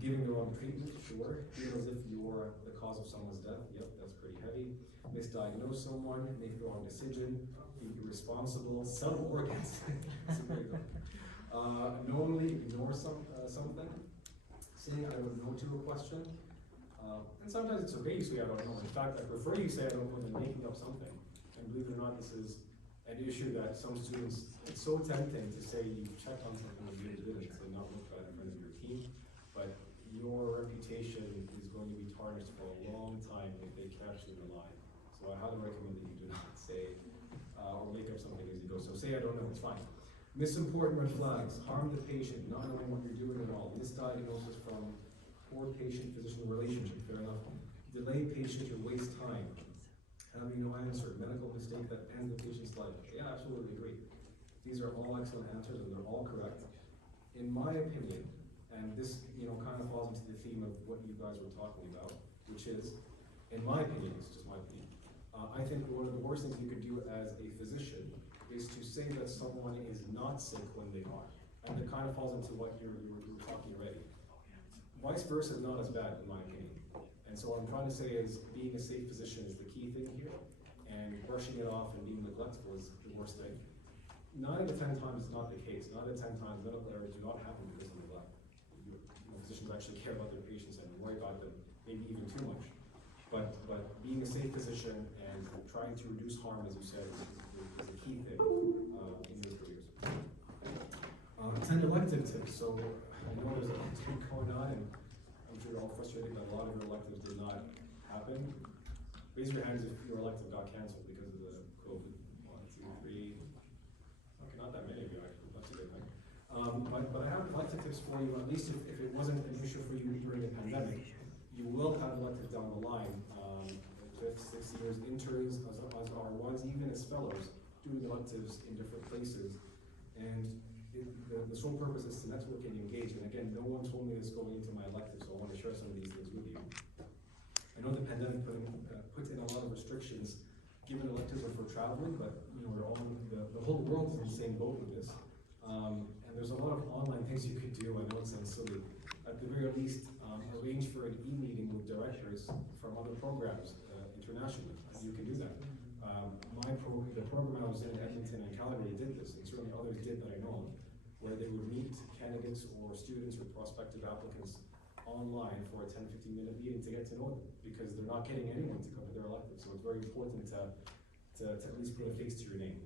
Giving the wrong treatment, sure. Feel as if you're the cause of someone's death, yep, that's pretty heavy. Misdiagnose someone, make the wrong decision, be irresponsible, sell organs. That's a great one. Knowingly ignore something, saying I don't know to a question. And sometimes it's okay you say I don't know. In fact, I prefer you say I don't know than making up something. And believe it or not, this is an issue that some students, it's so tempting to say you checked on something that you didn't and not look at in front of your team. But your reputation is going to be tarnished for a long time if they catch you in a lie. So I highly recommend that you do not say or make up something as you go. So say I don't know, it's fine. Miss important red flags, harm the patient, not knowing what you're doing at all, misdiagnosis from poor patient-physician relationship, fair enough. Delay patient or waste time, having no answer, medical mistake that ends the patient's life. Yeah, absolutely agree. These are all excellent answers and they're all correct. In my opinion, and this kind of falls into the theme of what you guys were talking about, which is, in my opinion, it's just my opinion, I think one of the worst things you could do as a physician is to say that someone is not sick when they are. And it kind of falls into what you were talking already. Vice versa is not as bad, in my opinion. And so what I'm trying to say is being a safe physician is the key thing here, and brushing it off and being neglectful is the worst thing. 9 out of 10 times it's not the case. 9 out of 10 times medical errors do not happen because of neglect. Physicians actually care about their patients and worry about them, maybe even too much. But being a safe physician and trying to reduce harm, as you said, is a key thing in your careers. 10 elective tips. So I know there's a lot going on, and I'm sure you're all frustrated that a lot of your electives did not happen. Raise your hands if your elective got canceled because of the COVID. 1, 2, 3. Okay, not that many of you actually. That's a good thing. But I have elective tips for you. At least if it wasn't an issue for you during the pandemic, you will have electives down the line. 5th, 6th years interns, as R1s, even as fellows, doing electives in different places. And the sole purpose is to network and engage. And again, no one told me this going into my elective, so I want to share some of these things with you. I know the pandemic put in a lot of restrictions, given electives are for traveling, but we're all the whole world is in the same boat with this. And there's a lot of online things you could do. I know it sounds silly. At the very least, arrange for an e-meeting with directors from other programs internationally. You can do that. The program I was in Edmonton and Calgary did this, and certainly others did that I know of, where they would meet candidates or students or prospective applicants online for a 10-15 minute meeting to get to know them, because they're not getting anyone to cover their elective. So it's very important to at least put a face to your name.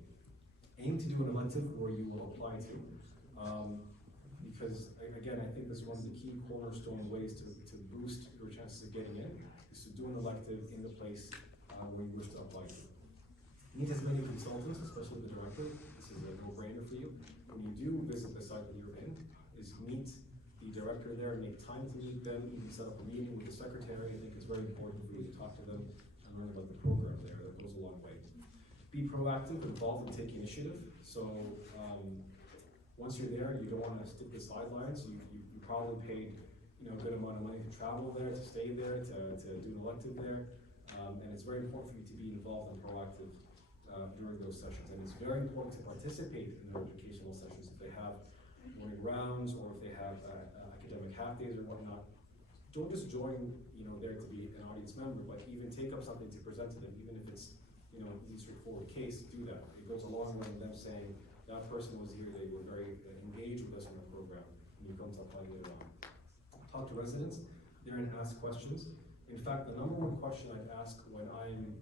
Aim to do an elective where you will apply to. Because again, I think this is one of the key cornerstone ways to boost your chances of getting in, is to do an elective in the place where you wish to apply to. Meet as many consultants, especially the director. This is a no-brainer for you. When you do visit the site that you're in, is meet the director there, make time to meet them, even set up a meeting with the secretary. I think it's very important for you to talk to them and learn about the program there. That goes a long way. Be proactive, involved, and take initiative. So once you're there, you don't want to stick to the sidelines. You probably paid a good amount of money to travel there, to stay there, to do an elective there, and it's very important for you to be involved and proactive during those sessions. And it's very important to participate in their educational sessions if they have morning rounds or if they have academic half days or whatnot. Don't just join, there to be an audience member, but even take up something to present to them, even if it's easy straightforward case. Do that. It goes a long way with them saying that person was here, they were very engaged with us in the program, and you come to apply later on. Talk to residents there and ask questions. In fact, the number one question I'd ask when I'm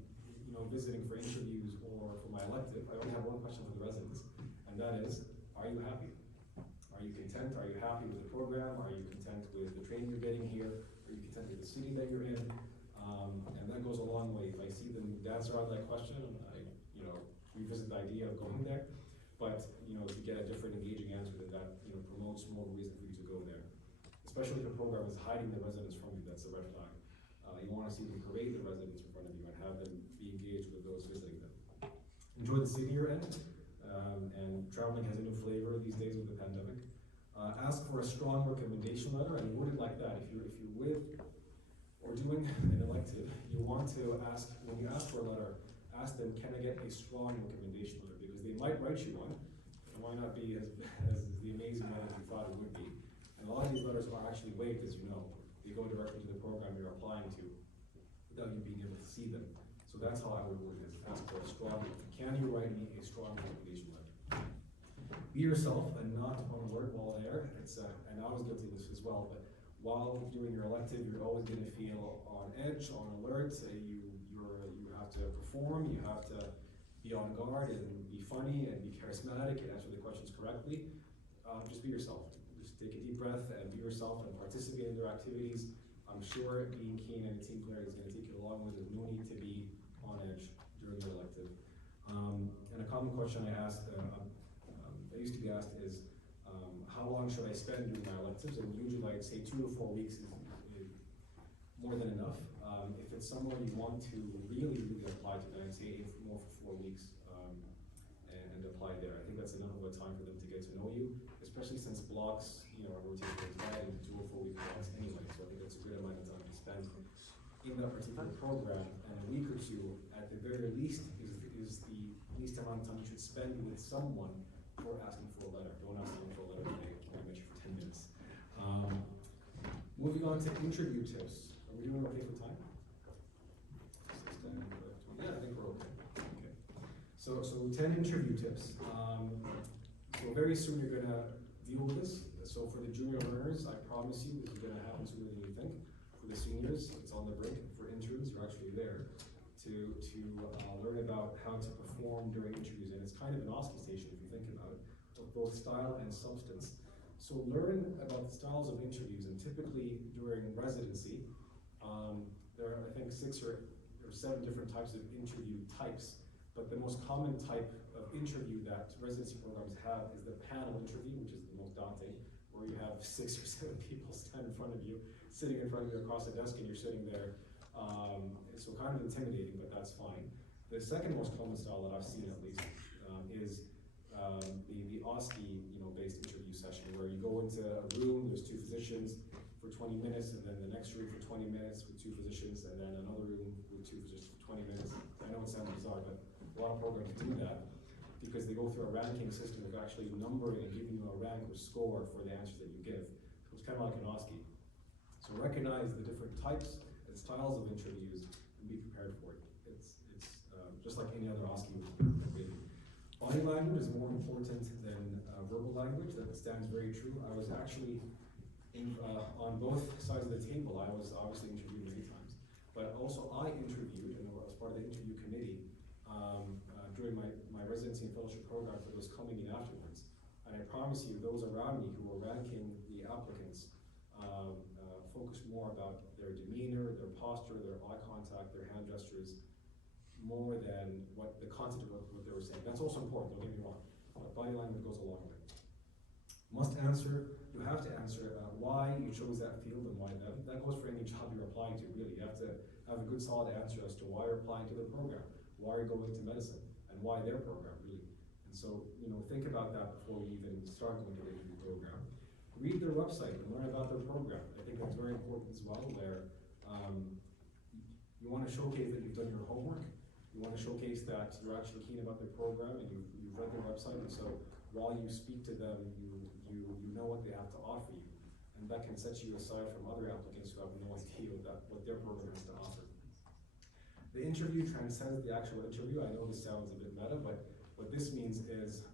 visiting for interviews or for my elective, I only have one question for the residents, and that is, are you happy? Are you content? Are you happy with the program? Are you content with the training you're getting here? Are you content with the city that you're in? And that goes a long way. If I see them dance around that question, I revisit the idea of going there. But to get a different engaging answer that promotes more reason for you to go there. Especially if the program is hiding the residents from you, that's a red flag. You want to see them parade the residents in front of you and have them be engaged with those visiting them. Enjoy the city you're in, and traveling has a new flavor these days with the pandemic. Ask for a strong recommendation letter, and word it like that. If you're with or doing an elective, you want to ask, when you ask for a letter, ask them, can I get a strong recommendation letter? Because they might write you one, it might not be as the amazing one as you thought it would be. And a lot of these letters are actually waived, as you know. They go directly to the program you're applying to without you being able to see them. So that's how I would word it, ask for a strong, can you write me a strong recommendation letter? Be yourself and not on alert while there. And I was guilty of this as well, but while doing your elective, you're always going to feel on edge, on alert. You have to perform, you have to be on guard and be funny and be charismatic and answer the questions correctly. Just be yourself. Just take a deep breath and be yourself and participate in their activities. I'm sure being keen and a team player is going to take you a long way. There's no need to be on edge during your elective. And a common question I used to be asked is, how long should I spend doing my electives? And usually I'd say 2 to 4 weeks is more than enough. If it's somewhere you want to really apply to, then I'd say aim more for 4 weeks and apply there. I think that's enough of a time for them to get to know you, especially since blocks, are rotated into 2 or 4 week blocks anyway. So I think that's a good amount of time to spend in that particular program, and a week or 2 at the very least is the least amount of time you should spend with someone for asking for a letter. Don't ask them for a letter today. I met you for 10 minutes. Moving on to interview tips. Are we doing okay for time? Yeah, I think we're okay. Okay. So 10 interview tips. So very soon you're going to deal with this. So for the junior learners, I promise you this is going to happen sooner than you think. For the seniors, it's on the brink. For interns, you're actually there to learn about how to perform during interviews, and it's kind of an OSCE station if you think about it, of both style and substance. So learn about the styles of interviews, and typically during residency, there are I think 6 or 7 different types of interview types, but the most common type of interview that residency programs have is the panel interview, which is the most daunting, where you have 6 or 7 people stand in front of you, sitting in front of you across a desk, and you're sitting there. So kind of intimidating, but that's fine. The second most common style that I've seen, at least, is the OSCE based interview session, where you go into a room, there's 2 physicians for 20 minutes, and then the next room for 20 minutes with 2 physicians, and then another room with 2 physicians for 20 minutes. I know it sounds bizarre, but a lot of programs do that because they go through a ranking system of actually numbering and giving you a rank or score for the answers that you give. So it's kind of like an OSCE. So recognize the different types and styles of interviews and be prepared for it. It's just like any other OSCE would be. Body language is more important than verbal language. That stands very true. I was actually on both sides of the table. I was obviously interviewed many times, but also I interviewed, and I was part of the interview committee during my residency and fellowship program for those coming in afterwards. And I promise you, those around me who were ranking the applicants focused more about their demeanor, their posture, their eye contact, their hand gestures, more than what the content of what they were saying. That's also important, don't get me wrong, but body language goes a long way. Must answer, you have to answer why you chose that field and why them. That goes for any job you're applying to, really. You have to have a good solid answer as to why you're applying to the program, why you're going into medicine, and why their program, really. And so, think about that before you even start going to the interview program. Read their website and learn about their program. I think that's very important as well, where you want to showcase that you've done your homework. You want to showcase that you're actually keen about their program and you've read their website, and so while you speak to them, you know what they have to offer you. And that can set you aside from other applicants who have no idea what their program has to offer. The interview transcends the actual interview. I know this sounds a bit meta, but what this means is,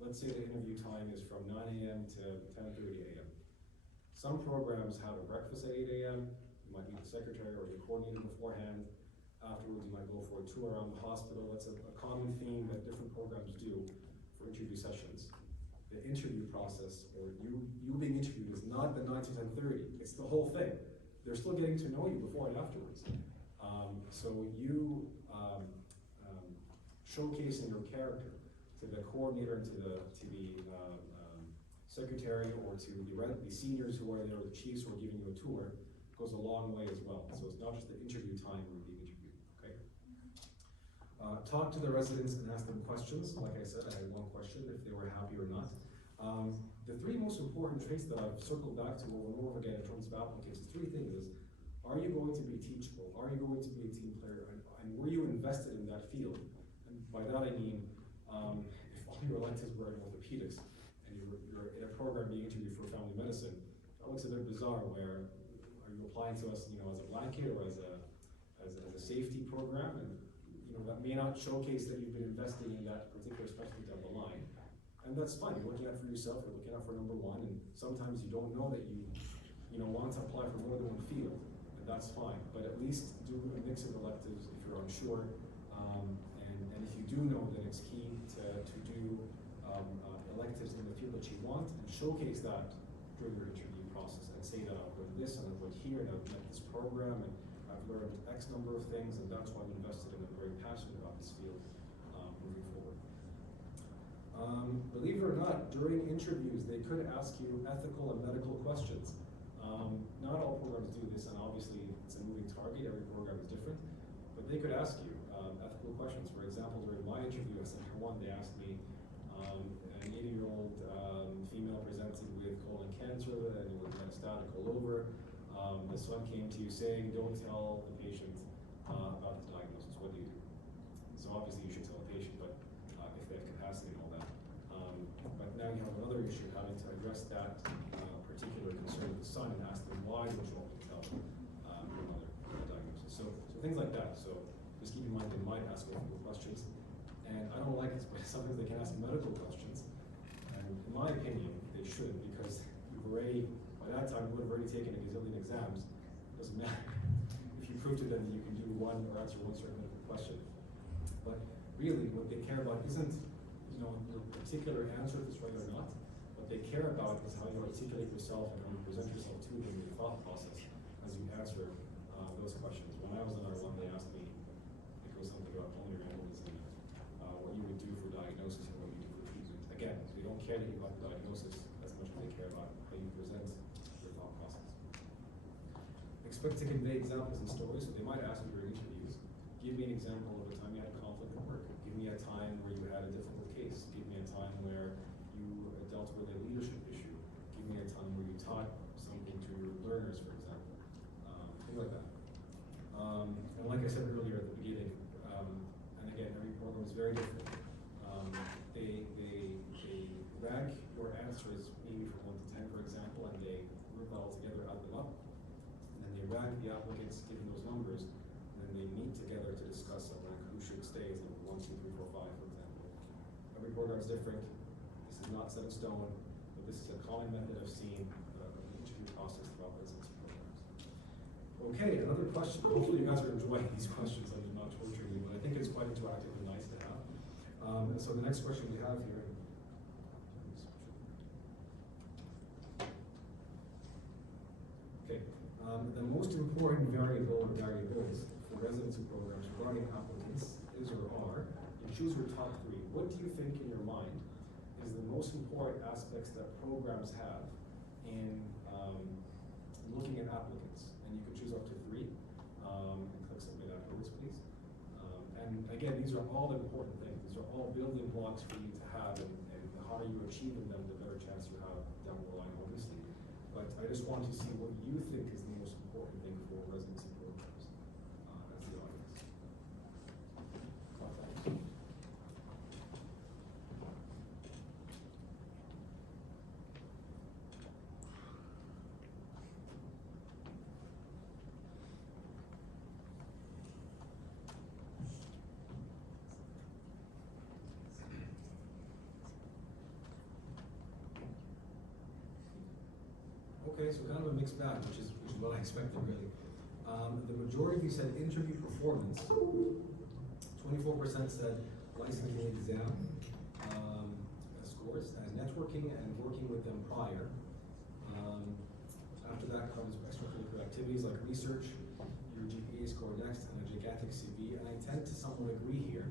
let's say the interview time is from 9 a.m. to 10:30 a.m. Some programs have a breakfast at 8 a.m. You might meet the secretary or your coordinator beforehand. Afterwards, you might go for a tour around the hospital. That's a common theme that different programs do for interview sessions. The interview process, or you being interviewed, is not the 9 to 10:30. It's the whole thing. They're still getting to know you before and afterwards. So you showcasing your character to the coordinator and to the secretary or to the seniors who are there, or the chiefs who are giving you a tour, goes a long way as well. So it's not just the interview time where you're being interviewed, okay? Talk to the residents and ask them questions. Like I said, I had one question, if they were happy or not. The three most important traits that I've circled back to over and over again in terms of applicants, three things is, are you going to be teachable? Are you going to be a team player? And were you invested in that field? And by that I mean, if all your electives were in orthopedics and you're in a program being interviewed for family medicine, that looks a bit bizarre. Where are you applying to us, as a blanket or as a safety program? And that may not showcase that you've been investing in that particular specialty down the line. And that's fine. You're looking out for yourself. You're looking out for number one. And sometimes you don't know that you want to apply for more than one field. And that's fine. But at least do a mix of electives if you're unsure. And if you do know that it's key to do electives in the field that you want, and showcase that during your interview process, and say that I've learned this and I've learned here and I've met this program and I've learned X number of things, and that's why I'm invested in and very passionate about this field moving forward. Believe it or not, during interviews they could ask you ethical and medical questions. Not all programs do this, and obviously it's a moving target, every program is different, but they could ask you ethical questions. For example, during my interview at Center 1, they asked me, an 80-year-old female presented with colon cancer and it was metastatic all over. The son came to you saying, don't tell the patient about the diagnosis. What do you do? So obviously you should tell the patient, but if they have capacity and all that. But now you have another issue having to address that particular concern of the son and ask them, why don't you want me to tell your mother the diagnosis? So things like that. So just keep in mind they might ask ethical questions. And I don't like this, but sometimes they can ask medical questions. And in my opinion, they should, because you've already, by that time, you would have already taken a gazillion exams. It doesn't matter if you prove to them that you can do one or answer one certain medical question. But really, what they care about isn't, your particular answer, if it's right or not. What they care about is how you articulate yourself and how you present yourself to them in your thought process as you answer those questions. When I was in R1, they asked me, I think it was something about pulmonary embolism, what you would do for diagnosis and what you do for treatment. Again, they don't care that you got the diagnosis as much as they care about how you present your thought process. Expect to convey examples and stories, so they might ask you during interviews, give me an example of a time you had a conflict at work. Give me a time where you had a difficult case. Give me a time where you dealt with a leadership issue. Give me a time where you taught something to your learners, for example. Things like that. And like I said earlier at the beginning, and again, every program is very different. They rank your answers maybe from 1 to 10, for example, and they group that all together, add them up, and then they rank the applicants given those numbers, and then they meet together to discuss who should stay as number 1, 2, 3, 4, 5, for example. Every program is different. This is not set in stone, but this is a common method I've seen of the interview process throughout residency programs. Okay, another question. Hopefully you guys are enjoying these questions. I'm not torturing you, but I think it's quite interactive and nice to have. And so the next question we have here. Okay, the most important variable or variables for residency programs regarding applicants is or are, and choose your top 3. What do you think in your mind is the most important aspects that programs have in looking at applicants? And you can choose up to 3, and click submit afterwards, please. And again, these are all important things. These are all building blocks for you to have, and the harder you achieve in them, the better chance you have down the line, obviously. But I just want to see what you think is the most important thing for residency programs as the audience. Okay, so kind of a mixed bag, which is what I expected, really. The majority of you said interview performance. 24% said licensing exam scores, and networking and working with them prior. After that comes extracurricular activities like research, your GPA score next, and a Geriatric CV. And I tend to somewhat agree here.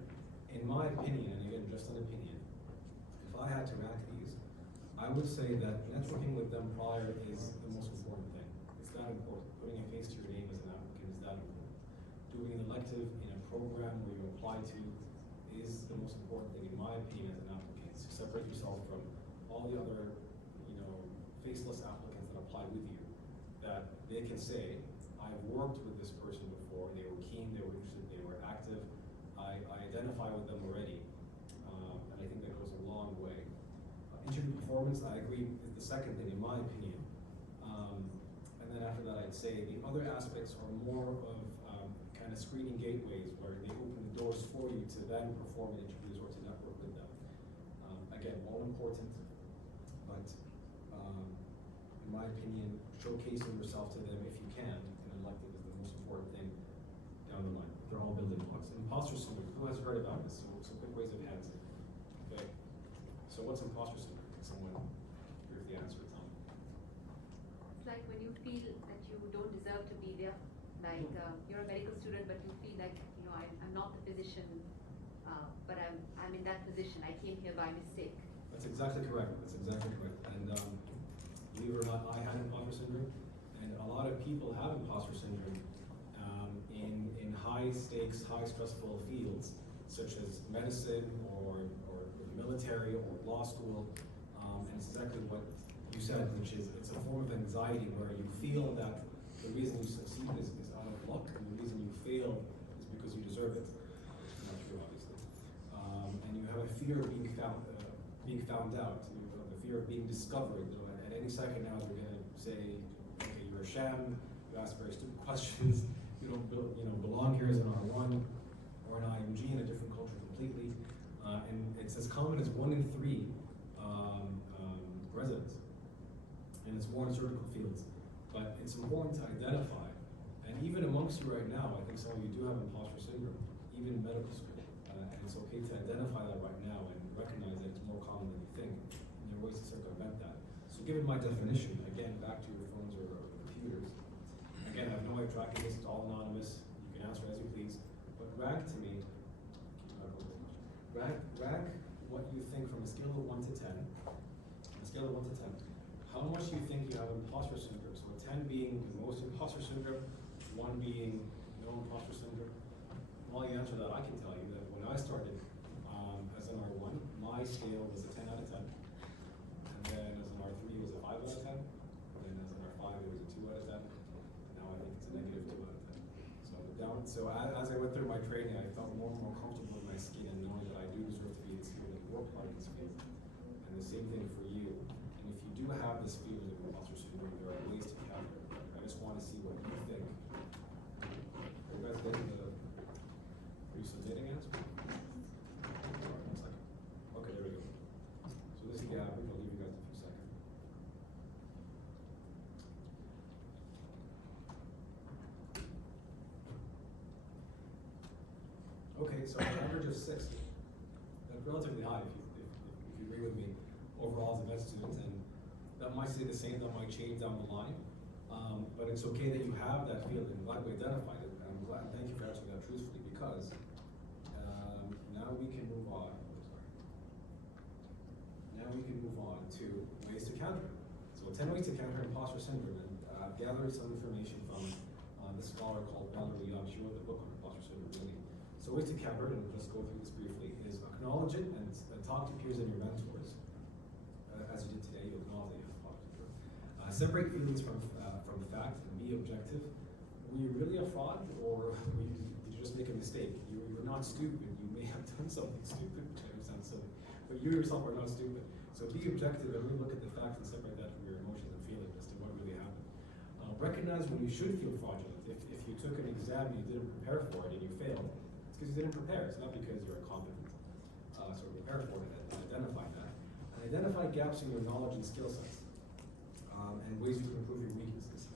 In my opinion, and again, just an opinion, if I had to rank these, I would say that networking with them prior is the most important thing. It's that important. Putting a face to your name as an applicant is that important. Doing an elective in a program where you apply to is the most important thing, in my opinion, as an applicant. To separate yourself from all the other, faceless applicants that apply with you. That they can say, I've worked with this person before, they were keen, they were interested, they were active, I identify with them already. And I think that goes a long way. Interview performance, I agree, is the second thing, in my opinion. And then after that, I'd say the other aspects are more of kind of screening gateways where they open the doors for you to then perform in interviews or to network with them. Again, all important, but in my opinion, showcasing yourself to them if you can in an elective is the most important thing down the line. They're all building blocks. Impostor syndrome, who has heard about this? So quick raise of hands. Okay. So what's impostor syndrome? Can someone hear the answer? Tell me. It's like when you feel that you don't deserve to be there. Like you're a medical student, but you feel like I'm not the physician, but I'm in that position. I came here by mistake. That's exactly correct. That's exactly correct. And believe it or not, I had impostor syndrome, and a lot of people have impostor syndrome in high stakes, high stressful fields such as medicine or military or law school, and it's exactly what you said, which is it's a form of anxiety where you feel that the reason you succeed is out of luck, and the reason you fail is because you deserve it. It's not true, obviously. And you have a fear of being found out. You have the fear of being discovered. At any second now, they're going to say, okay, you're a sham. You ask very stupid questions. You don't belong here as an R1 or an IMG in a different culture completely. And it's as common as 1 in 3 residents. And it's more in surgical fields. But it's important to identify, and even amongst you right now, I think some of you do have imposter syndrome, even in medical school. And it's okay to identify that right now and recognize that it's more common than you think. And there are ways to circumvent that. So given my definition, again, back to your phones or computers, again, I have no way of tracking this, it's all anonymous. You can answer as you please. But rank to me, rank what you think from a scale of 1 to 10. On a scale of 1 to 10. How much do you think you have imposter syndrome? So 10 being the most imposter syndrome, 1 being no imposter syndrome. While you answer that, I can tell you that when I started as an R1, my scale was a 10 out of 10. And then as an R3, it was a 5 out of 10. And then as an R5, it was a 2 out of 10. And now I think it's a negative 2 out of 10. So as I went through my training, I felt more and more comfortable in my skin and knowing that I do deserve to be in this field and work hard in this field. And the same thing for you. And if you do have this feeling of imposter syndrome, there are ways to counter it. I just want to see what you think. Are you guys getting are you submitting answers? All right, 1 second. Okay, there we go. So this is the average. I'll leave you guys a few seconds. Okay, so an average of 6. That's relatively high if you agree with me overall as a med student, and that might stay the same, that might change down the line. But it's okay that you have that feeling. I'm glad we identified it. I'm glad, thank you for answering that truthfully, because now we can move on. Now we can move on to ways to counter it. So 10 ways to counter imposter syndrome, and I've gathered some information from the scholar called Valerie Young. She wrote the book on imposter syndrome, really. So ways to counter it, and we'll just go through this briefly, is acknowledge it and talk to peers and your mentors. As you did today, you acknowledge that you have imposter syndrome. Separate feelings from fact and be objective. Were you really a fraud, or did you just make a mistake? You were not stupid. You may have done something stupid, which I know sounds silly, but you yourself are not stupid. So be objective and really look at the facts and separate that from your emotions and feelings as to what really happened. Recognize when you should feel fraudulent. If you took an exam and you didn't prepare for it and you failed, it's because you didn't prepare. It's not because you're incompetent. So prepare for it and identify that. And identify gaps in your knowledge and skill sets, and ways you can improve your weaknesses.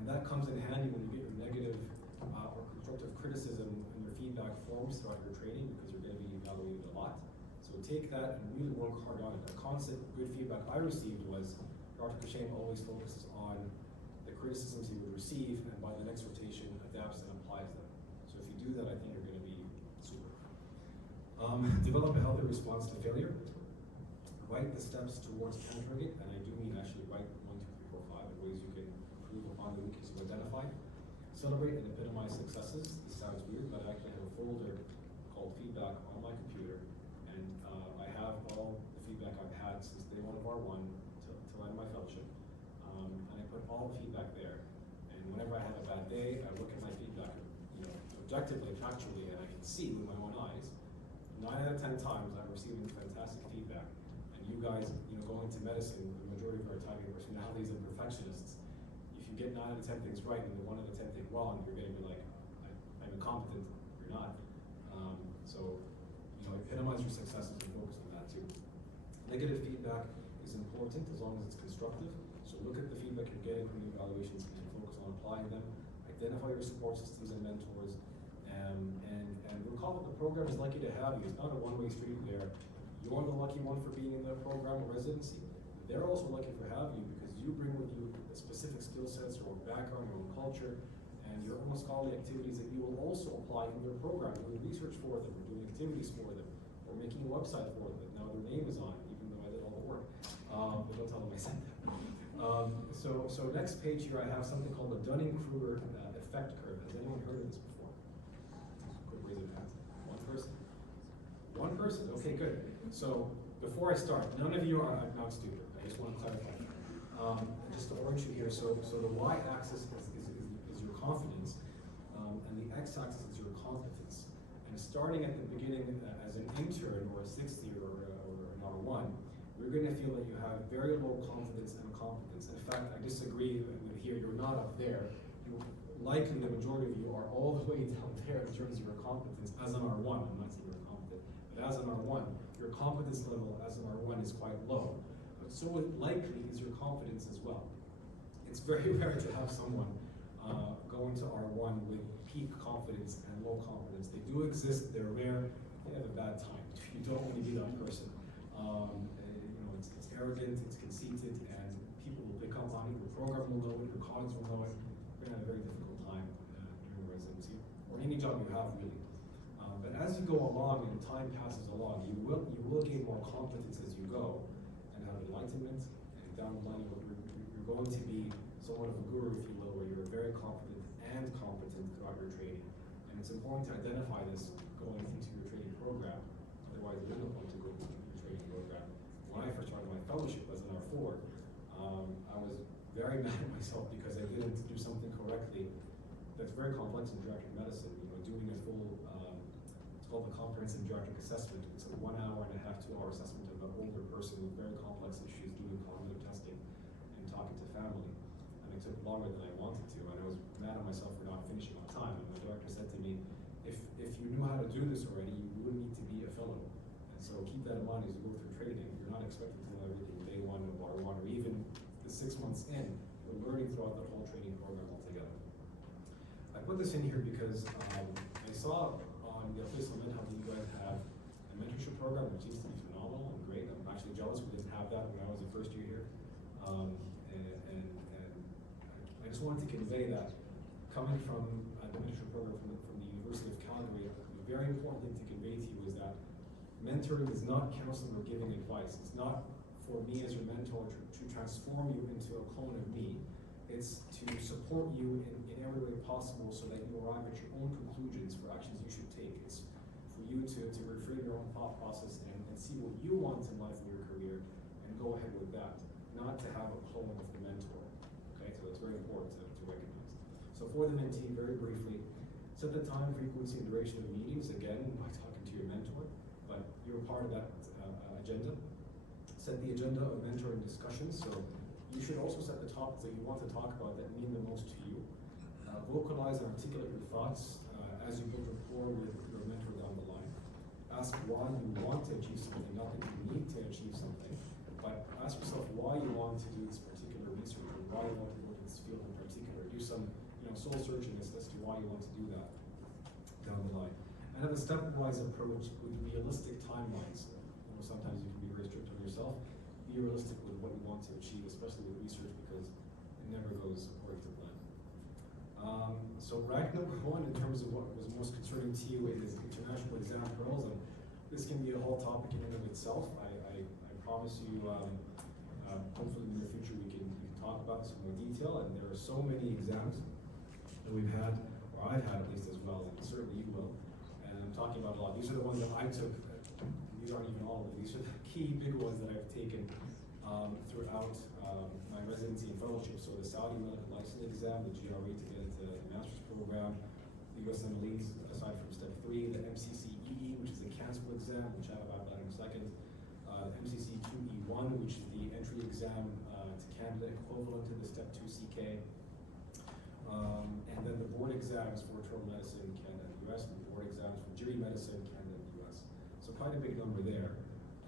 And that comes in handy when you get your negative or constructive criticism and your feedback forms throughout your training, because you're going to be evaluated a lot. So take that and really work hard on it. The constant good feedback I received was Dr. Khusheim always focuses on the criticisms he would receive, and by the next rotation adapts and applies them. So if you do that, I think you're going to be super. Develop a healthy response to failure. Write the steps towards countering it, and I do mean actually write 1, 2, 3, 4, 5 ways you can improve upon the weaknesses you identified. Celebrate and epitomize successes. This sounds weird, but I actually have a folder called feedback on my computer, and I have all the feedback I've had since day 1 of R1 till end of my fellowship, and I put all the feedback there. And whenever I have a bad day, I look at my feedback, objectively, factually, and I can see with my own eyes. 9 out of 10 times I'm receiving fantastic feedback. And you guys, going to medicine, the majority of our time, your personalities and perfectionists. If you get 9 out of 10 things right and the 1 out of 10 things wrong, you're going to be like, I'm incompetent. You're not. So epitomize your successes and focus on that too. Negative feedback is important as long as it's constructive. So look at the feedback you're getting from the evaluations and focus on applying them. Identify your support systems and mentors. And recall that the program is lucky to have you. It's not a one-way street where you're the lucky one for being in the program or residency. They're also lucky for having you because you bring with you specific skill sets, your own background, your own culture, and your own scholarly activities that you will also apply in their program, doing research for them, or doing activities for them, or making a website for them that now their name is on, even though I did all the work. But don't tell them I said that. So next page here, I have something called the Dunning-Kruger effect curve. Has anyone heard of this before? Quick raise of hands. One person? One person, okay, good. So before I start, none of you are not stupid. I just want to clarify. Just to orient you here, so the y-axis is your confidence, and the x-axis is your competence. And starting at the beginning as an intern or a 6th year or an R1, we're going to feel that you have very low confidence and competence. In fact, I disagree with here. You're not up there. Likely the majority of you are all the way down there in terms of your competence as an R1. I'm not saying you're competent, but as an R1, your competence level as an R1 is quite low. But so likely is your confidence as well. It's very rare to have someone go into R1 with peak confidence and low confidence. They do exist, they're rare, they have a bad time. You don't want to be that person. It's arrogant, it's conceited, and people will pick up on it. Your program will know it, your colleagues will know it. You're going to have a very difficult time during residency, or any job you have really. But as you go along and time passes along, you will gain more competence as you go, and have enlightenment, and down the line you're going to be somewhat of a guru, if you will, where you're very confident and competent throughout your training. And it's important to identify this going into your training program, otherwise there's no point to go into your training program. When I first started my fellowship as an R4, I was very mad at myself because I didn't do something correctly. That's very complex in geriatric medicine. Doing a full, it's called the comprehensive geriatric assessment. It's a 1 hour and a half, 2 hour assessment of an older person with very complex issues, doing cognitive testing and talking to family. And it took longer than I wanted to, and I was mad at myself for not finishing on time. And my director said to me, if you knew how to do this already, you wouldn't need to be a fellow. And so keep that in mind as you go through training. You're not expected to know everything day 1 of R1, or even the 6 months in. You're learning throughout the whole training program altogether. I put this in here because I saw on the Alfaisal MedHub that you guys have a mentorship program, which seems to be phenomenal and great. I'm actually jealous we didn't have that when I was a first year here. And I just wanted to convey that coming from the mentorship program from the University of Calgary, a very important thing to convey to you is that mentoring is not counseling or giving advice. It's not for me as your mentor to transform you into a clone of me. It's to support you in every way possible so that you arrive at your own conclusions for actions you should take. It's for you to reframe your own thought process and see what you want in life in your career and go ahead with that, not to have a clone of the mentor. Okay, so it's very important to recognize. So for the mentee, very briefly, set the time, frequency, and duration of meetings, again, by talking to your mentor, but you're part of that agenda. Set the agenda of mentoring discussions, so you should also set the topics that you want to talk about that mean the most to you. Vocalize and articulate your thoughts as you build rapport with your mentor down the line. Ask why you want to achieve something, not that you need to achieve something, but ask yourself why you want to do this particular research or why you want to go to this field in particular. Do some soul searching as to why you want to do that down the line. And have a stepwise approach with realistic timelines. Sometimes you can be very strict on yourself. Be realistic with what you want to achieve, especially with research, because it never goes according to plan. So rank number one in terms of what was most concerning to you is international exam hurdles, and this can be a whole topic in and of itself. I promise you, hopefully in the future we can talk about this in more detail, and there are so many exams that we've had, or I've had at least as well, and certainly you will. And I'm talking about a lot. These are the ones that I took. These aren't even all of them. These are the key big ones that I've taken throughout my residency and fellowship. So the Saudi medical license exam, the GRE to get into the master's program, the USMLEs aside from step 3, the MCCQE, which is the cancer exam, we'll chat about that in a second, MCCQE1, which is the entry exam to Canada equivalent to the step 2 CK, and then the board exams for internal medicine, Canada and the US, and the board exams for Geriatric medicine, Canada and the US. So quite a big number there.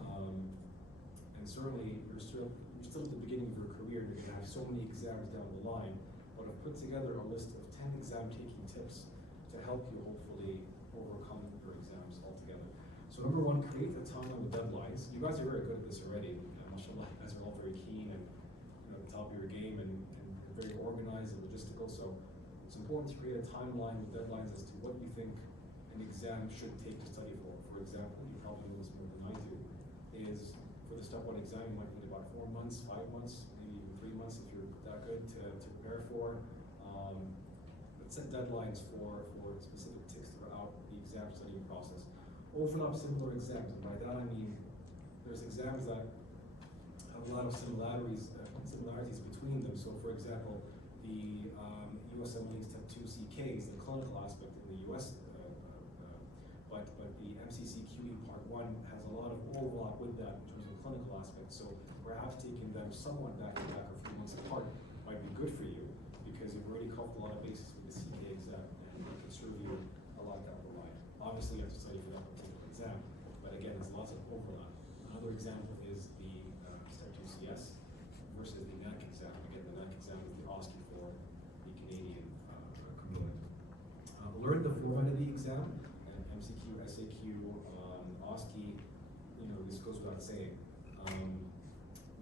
And certainly you're still at the beginning of your career, you're gonna have so many exams down the line, but I've put together a list of 10 exam taking tips to help you hopefully overcome your exams altogether. So number one, create a timeline with deadlines. You guys are very good at this already. Mashallah, you guys are all very keen and at the top of your game and very organized and logistical. So it's important to create a timeline with deadlines as to what you think an exam should take to study for. For example, you probably know this more than I do, is for the step 1 exam, you might need about 4 months, 5 months, maybe even 3 months if you're that good to prepare for. Let's set deadlines for specific ticks throughout the exam studying process. Overlap similar exams, and by that I mean there's exams that have a lot of similarities between them. So for example, the USMLE step 2 CK is the clinical aspect in the US, but the MCCQE part 1 has a lot of overlap with that in terms of clinical aspects. So perhaps taking them somewhat back to back or 3 months apart might be good for you because you've already covered a lot of bases with the CK exam and it can serve you a lot down the line. Obviously you have to study for that particular exam, but again, there's lots of overlap. Another example is the step 2 CS versus the NAC exam. Again, the NAC exam is the OSCE for the Canadian component. Learn the format of the exam, MCQ, SAQ, OSCE, this goes without saying.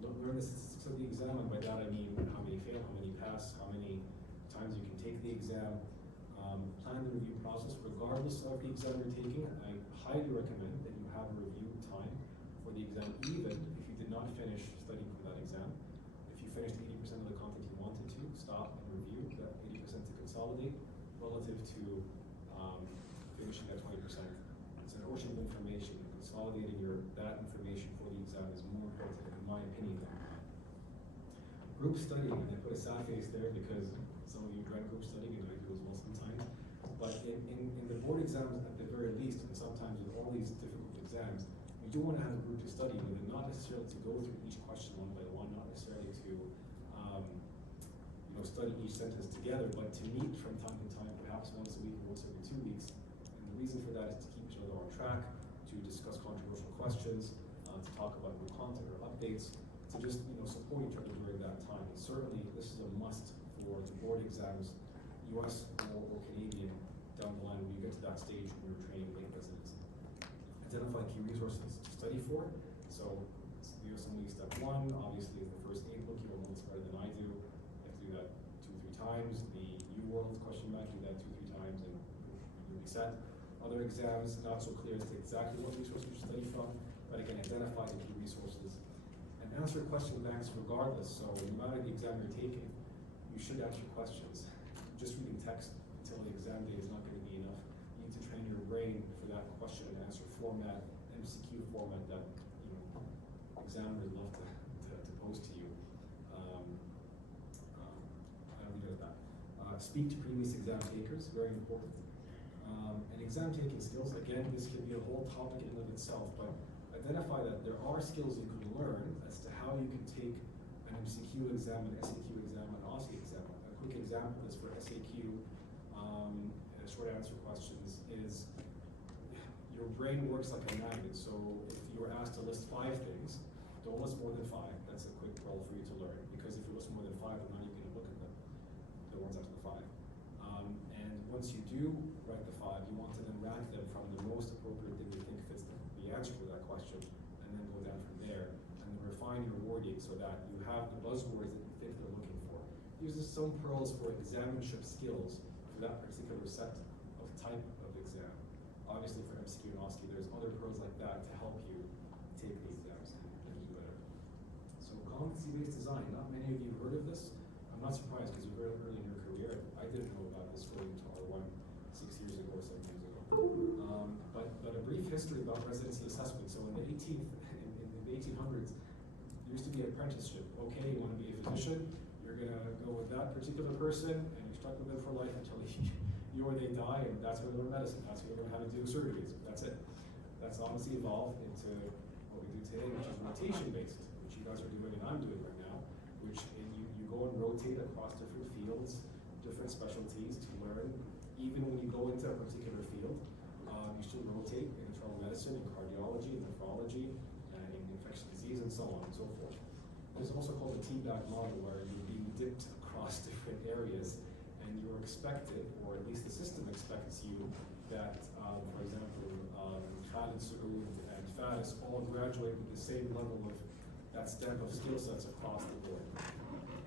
Learn the statistics of the exam, and by that I mean how many fail, how many pass, how many times you can take the exam. Plan the review process regardless of the exam you're taking. I highly recommend that you have a review time for the exam, even if you did not finish studying for that exam. If you finished 80% of the content you wanted to, stop and review that 80% to consolidate relative to finishing that 20%. It's an ocean of information. Consolidating that information for the exam is more important, in my opinion, than group studying. And I put a sad face there because some of you dread group studying, and I do as well sometimes. But in the board exams, at the very least, and sometimes with all these difficult exams, you do want to have a group to study with, and not necessarily to go through each question one by one, not necessarily to study each sentence together, but to meet from time to time, perhaps once a week or once every 2 weeks. And the reason for that is to keep each other on track, to discuss controversial questions, to talk about new content or updates, to just support each other during that time. And certainly, this is a must for the board exams, US or Canadian, down the line when you get to that stage when you're training late residency. Identify key resources to study for. So the USMLE step 1, obviously, is the first aid book. You will know this better than I do. You have to do that 2 or 3 times. The world, question bank, do that 2-3 times and you'll be set. Other exams, not so clear as to exactly what resources you study from, but again, identify the key resources and answer question banks regardless. So no matter the exam you're taking, you should answer questions. Just reading text until the exam day is not going to be enough. You need to train your brain for that question and answer format, MCQ format that examiners love to pose to you. I'll leave it at that. Speak to previous exam takers, very important. And exam taking skills, again, this could be a whole topic in and of itself, but identify that there are skills you can learn as to how you can take an MCQ exam, an SAQ exam, an OSCE exam. A quick example is for SAQ, short answer questions, is your brain works like a magnet. So if you were asked to list 5 things, don't list more than 5. That's a quick role for you to learn, because if you list more than 5, I'm not even going to look at them, the ones after the 5. And once you do write the 5, you want to then rank them from the most appropriate thing you think fits the answer to that question, and then go down from there, and then refine your wording so that you have the buzzwords that you think they're looking for. Uses some pearls for examinship skills for that particular set of type of exam. Obviously for MCQ and OSCE, there's other pearls like that to help you take the exams and do better. So competency-based design, not many of you heard of this. I'm not surprised because you're very early in your career. I didn't know about this going into R1 6 years ago or 7 years ago. But a brief history about residency assessment. So in the 1800s, there used to be an apprenticeship. Okay, you want to be a physician, you're going to go with that particular person, and you're stuck with them for life until you or they die, and that's where they learn medicine. That's where they learn how to do surgeries. That's it. That's honestly evolved into what we do today, which is rotation-based, which you guys are doing and I'm doing right now, which you go and rotate across different fields, different specialties to learn. Even when you go into a particular field, you still rotate in internal medicine, in cardiology, in nephrology, and in infectious disease, and so on and so forth. There's also called the teabag model, where you're being dipped across different areas, and you're expected, or at least the system expects you, that, for example, Khalid Saoud and Faris all graduate with the same level of that stamp of skill sets across the board.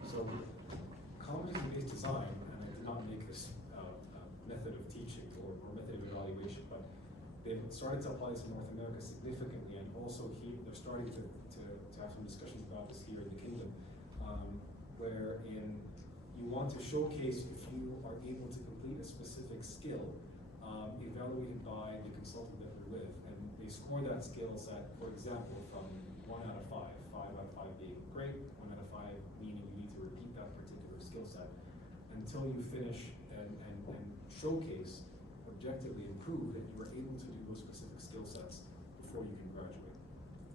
So, competency-based design, and I did not make this method of teaching or method of evaluation, but they've started to apply this in North America significantly, and also here they're starting to have some discussions about this here in the kingdom, wherein you want to showcase if you are able to complete a specific skill, evaluated by the consultant that you're with, and they score that skill set, for example, from 1 out of 5, 5 out of 5 being great, 1 out of 5 meaning you need to repeat that particular skill set until you finish and showcase, objectively and prove that you are able to do those specific skill sets before you can graduate.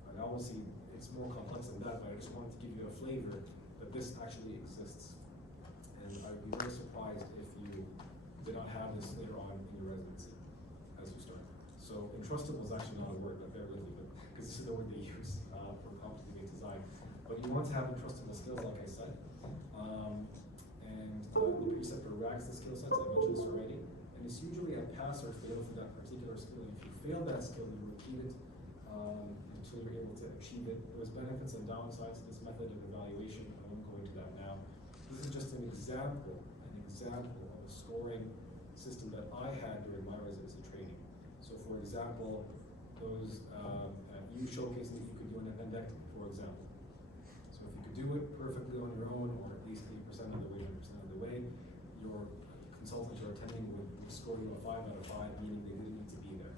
And obviously, it's more complex than that, but I just wanted to give you a flavor that this actually exists. And I would be very surprised if you did not have this later on in your residency as you start. So entrustable is actually not a word, but bear with me, because this is the word they use for competency-based design. But you want to have entrustable skills, like I said. The preceptor rags the skill sets, I mentioned this already. And it's usually a pass or fail for that particular skill. And if you fail that skill, you repeat it until you're able to achieve it. There's benefits and downsides to this method of evaluation. I won't go into that now. This is just an example of a scoring system that I had during my residency training. So for example, those you showcased that you could do an appendectomy, for example. So if you could do it perfectly on your own, or at least 80% of the way, 100% of the way, your consultants you're attending would score you a 5 out of 5, meaning they didn't need to be there.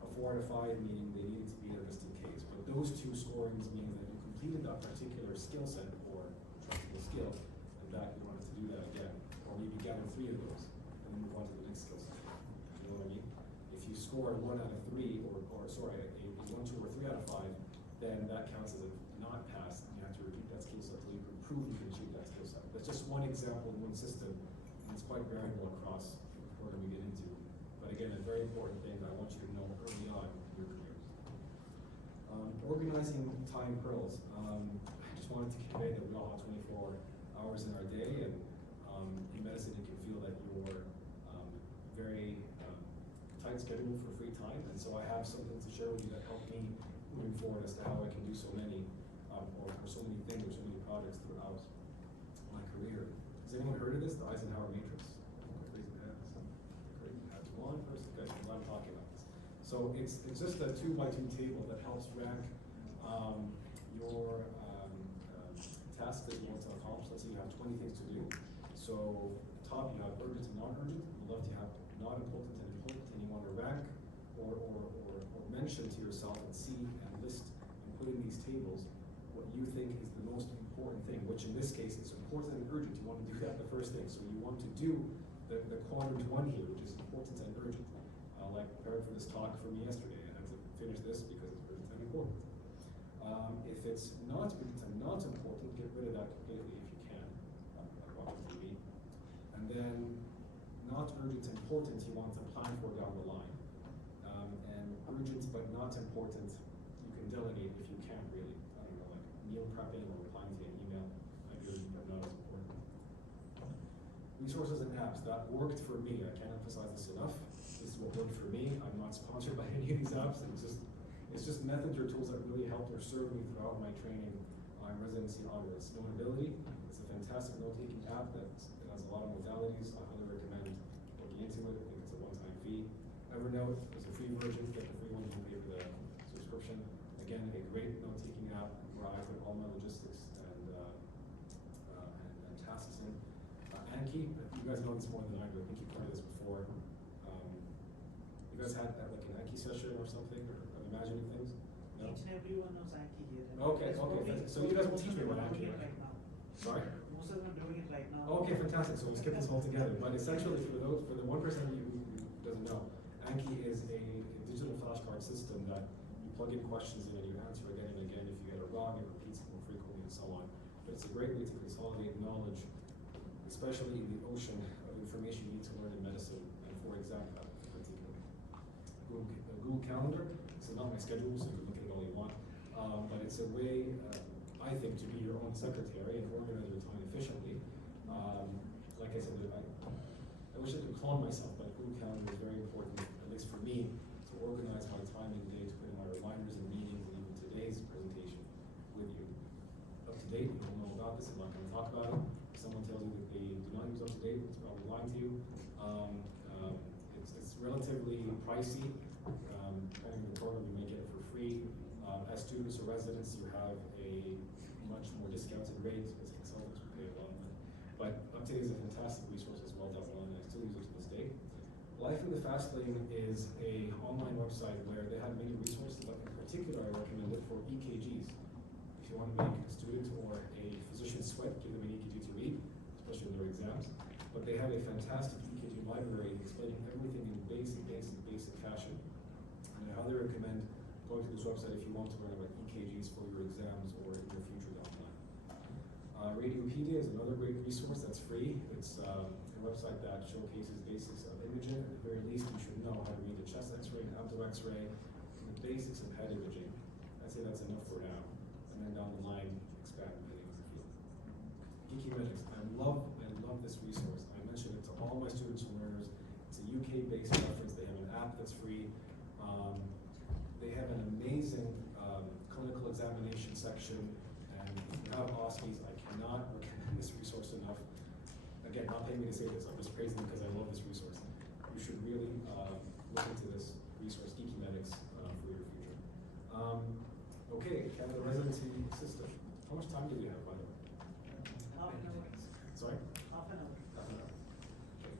A 4 out of 5, meaning they needed to be there just in case. But those two scorings mean that you completed that particular skill set or trustable skill, and that you wanted to do that again. Or maybe gather 3 of those, and then move on to the next skill set. You know what I mean? If you score a 1 out of 3, or sorry, a 1, 2, or 3 out of 5, then that counts as a not pass, and you have to repeat that skill set until you can prove you can achieve that skill set. That's just one example in one system, and it's quite variable across the program we get into. But again, a very important thing that I want you to know early on in your careers. Organizing time pearls. I just wanted to convey that we all have 24 hours in our day, and in medicine you can feel that you're very tight schedule for free time, and so I have something to share with you that helped me moving forward as to how I can do so many, or so many things, or so many projects throughout my career. Has anyone heard of this, the Eisenhower Matrix? So it's just a 2x2 table that helps rank your tasks that you want to accomplish. Let's say you have 20 things to do. So top you have urgent and non-urgent. On the left you have not important and important, and you want to rank or mention to yourself and see and list and put in these tables what you think is the most important thing, which in this case is important and urgent. You want to do that the first thing. So you want to do the quadrant 1 here, which is important and urgent. Like preparing for this talk for me yesterday, I had to finish this because it's urgent and important. If it's not urgent and not important, get rid of that completely if you can. Probably. And then not urgent and important, you want to plan for down the line. And urgent but not important, you can delegate if you can really. I don't know, like meal prepping or replying to an email might be urgent but not as important. Resources and apps, that worked for me. I can't emphasize this enough. This is what worked for me. I'm not sponsored by any of these apps. It's just methods or tools that really helped or served me throughout my training on residency onwards. Notability, it's a fantastic note-taking app that has a lot of modalities. I highly recommend looking into it. I think it's a one-time fee. Evernote is a free version. Get the free one, you can pay for the subscription. Again, a great note-taking app where I put all my logistics and tasks in. Anki, you guys know this more than I do. I think you've heard of this before. You guys had like an Anki session or something, or imagining things? No? Each and everyone knows Anki here. Okay, so you guys will teach me about Anki, right? Right now. Sorry? Most of them are doing it right now. Okay, fantastic. So we'll skip this all together. But essentially, for the 1% of you who doesn't know, Anki is a digital flashcard system that you plug in questions in and you answer again and again. If you get it wrong, it repeats more frequently and so on. But it's a great way to consolidate knowledge, especially in the ocean of information you need to learn in medicine and for exam prep in particular. Google Calendar, this is not my schedule, so you can look at it all you want. But it's a way, I think, to be your own secretary and organize your time efficiently. Like I said, I wish I could clone myself, but Google Calendar is very important, at least for me, to organize my time in the day, to put in my reminders and meetings, and even today's presentation with you. Up to date, you don't know about this, I'm not going to talk about it. If someone tells you that they do not use up to date, it's probably lying to you. It's relatively pricey. Depending on the program, you may get it for free. As students or residents, you have a much more discounted rate. As consultants, we pay a lot of money. But UpToDate is a fantastic resource as well, definitely, and I still use it to this day. Life in the Fast Lane is an online website where they have many resources, but in particular, I recommend it for EKGs. If you want to make a student or a physician sweat, give them an EKG to read, especially in their exams. But they have a fantastic EKG library explaining everything in basic fashion. And I highly recommend going to this website if you want to learn about EKGs for your exams or in your future down the line. Radiopedia is another great resource that's free. It's a website that showcases basics of imaging. At the very least, you should know how to read a chest x-ray, an abdomen x-ray, and the basics of head imaging. I'd say that's enough for now. And then down the line, expand depending on the field. Geeky Medics, I love this resource. I mentioned it to all my students and learners. It's a UK-based reference. They have an app that's free. They have an amazing clinical examination section, and if you have OSCEs, I cannot recommend this resource enough. Again, not paying me to say this, I'm just praising it because I love this resource. You should really look into this resource, Geeky Medics, for your future. Okay, Canada Residency System. How much time do we have, by the way? Half an hour. Sorry? Half an hour. Half an hour. Okay.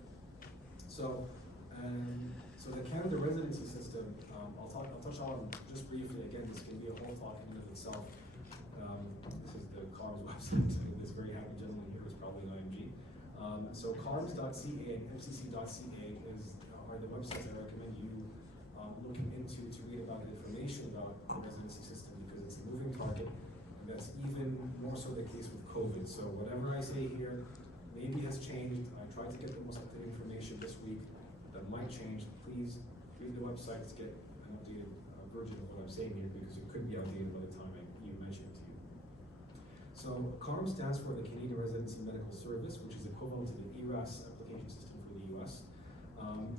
So the Canada Residency System, I'll touch on just briefly. Again, this can be a whole talk in and of itself. This is the CARMS website. This very happy gentleman here is probably an IMG. So CARMS.ca and MCC.ca are the websites I recommend you looking into to read about the information about the residency system, because it's a moving target. And that's even more so the case with COVID. So whatever I say here maybe has changed. I tried to get the most up-to-date information this week. That might change. Please read the website to get an updated version of what I'm saying here, because it could be outdated by the time I even mention it to you. So CARMS stands for the Canadian Residency Medical Service, which is equivalent to the ERAS application system for the US.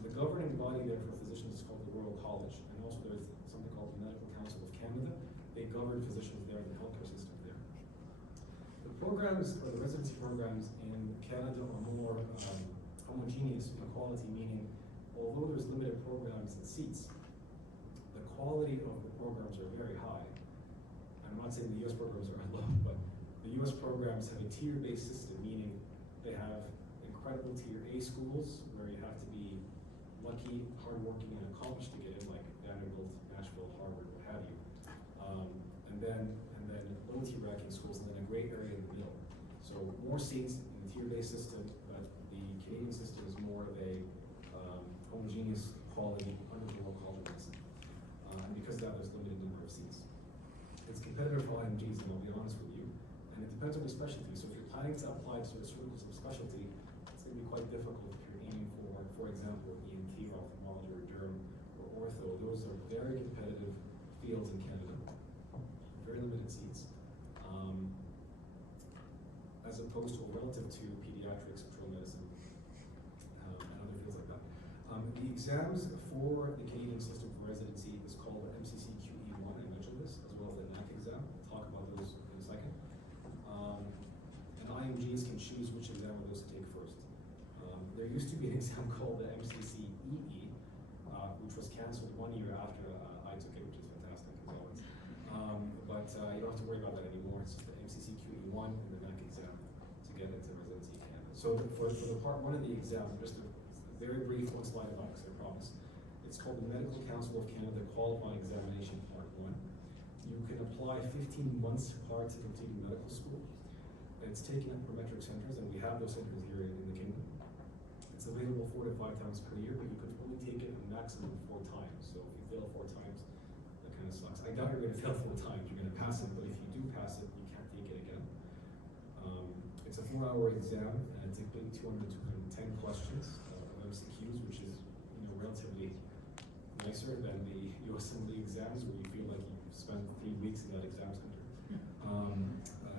The governing body there for physicians is called the Royal College, and also there's something called the Medical Council of Canada. They govern physicians there in the healthcare system there. The programs, or the residency programs in Canada, are more homogeneous in quality, meaning although there's limited programs and seats, quality of the programs are very high. I'm not saying the US programs are low, but the US programs have a tier-based system, meaning they have incredible tier A schools where you have to be lucky, hardworking, and accomplished to get in, like Vanderbilt, Nashville, Harvard, what have you. And then low tier ranking schools, and then a great area in the middle. So more seats in the tier-based system, but the Canadian system is more of a homogeneous quality, under the world quality. And because of that, there's limited number of seats. It's competitive for IMGs, and I'll be honest with you. And it depends on your specialty. So if you're planning to apply to a certain specialty, it's going to be quite difficult if you're aiming for example, ENT or ophthalmology or derm or ortho. Those are very competitive fields in Canada. Very limited seats. As opposed to relative to pediatrics, internal medicine, and other fields like that. The exams for the Canadian system for residency is called the MCCQE 1, I mentioned this, as well as the NAC exam. I'll talk about those in a second. And IMGs can choose which exam of those to take first. There used to be an exam called the MCCEE, which was cancelled 1 year after I took it, which is fantastic as always. But you don't have to worry about that anymore. It's the MCCQE 1 and the NAC exam to get into residency in Canada. So for the part 1 of the exam, just a very brief one slide about it, because I promise. It's called the Medical Council of Canada Qualifying Examination Part 1. You can apply 15 months prior to completing medical school. It's taken at prometric centers, and we have those centers here in the Kingdom. It's available 4 to 5 times per year, but you can only take it a maximum of 4 times. So if you fail 4 times, that kind of sucks. I doubt you're going to fail 4 times. You're going to pass it, but if you do pass it, you can't take it again. It's a 4-hour exam, and it's typically 200 to 210 questions of MCQs, which is relatively nicer than the US Assembly exams, where you feel like you've spent 3 weeks in that exam center.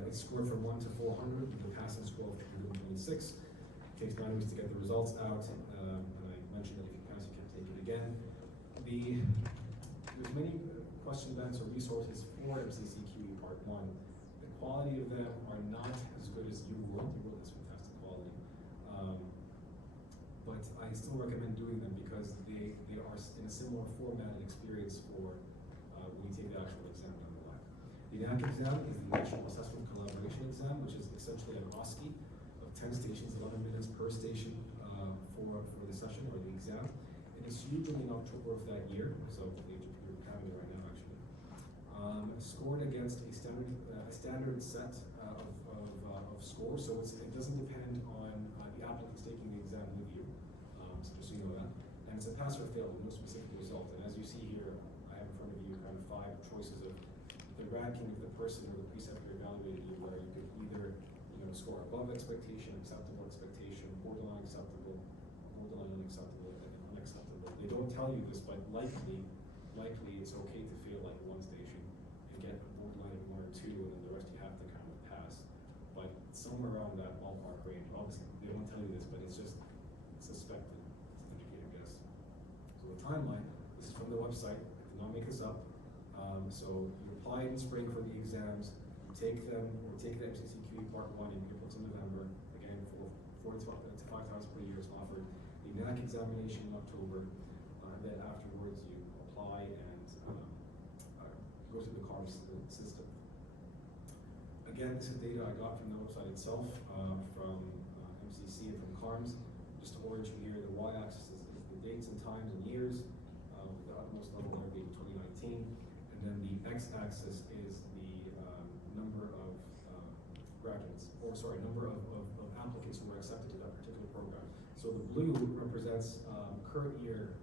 It's scored from 1 to 400 with a passing score of 126. It takes 9 weeks to get the results out, and I mentioned that if you pass, you can take it again. There's many question banks or resources for MCCQE Part 1. The quality of them are not as good as UWorld. UWorld has fantastic quality. But I still recommend doing them because they are in a similar format and experience for when you take the actual exam down the line. The NAC exam is the National Assessment Collaboration Exam, which is essentially an OSCE of 10 stations, 11 minutes per station for the session or the exam. And it's usually in October of that year, so you're having it right now actually. Scored against a standard set of scores, so it doesn't depend on the applicants taking the exam with you. So just so you know that. And it's a pass or fail with no specific result. And as you see here, I have in front of you kind of 5 choices of the ranking of the person or the preceptor evaluated you, where you could either score above expectation, acceptable expectation, borderline acceptable, borderline unacceptable, and unacceptable. They don't tell you this, but likely it's okay to fail like 1 station and get a borderline of 1 or 2, and then the rest you have to kind of pass. But somewhere around that ballpark range. Obviously, they won't tell you this, but it's just suspected. It's an educated guess. So the timeline, this is from the website. I did not make this up. So you apply in spring for the exams, you take them, or take the MCCQE Part 1 in April to November, again, 4 to 5 times per year is offered. The NAC examination in October, and then afterwards you apply and go through the CARMS system. Again, this is data I got from the website itself, from MCC and from CARMS. Just to orient you here, the y-axis is the dates and times and years, with the utmost level there being 2019. And then the x-axis is the number of graduates, or sorry, number of applicants who were accepted to that particular program. So the blue represents current year,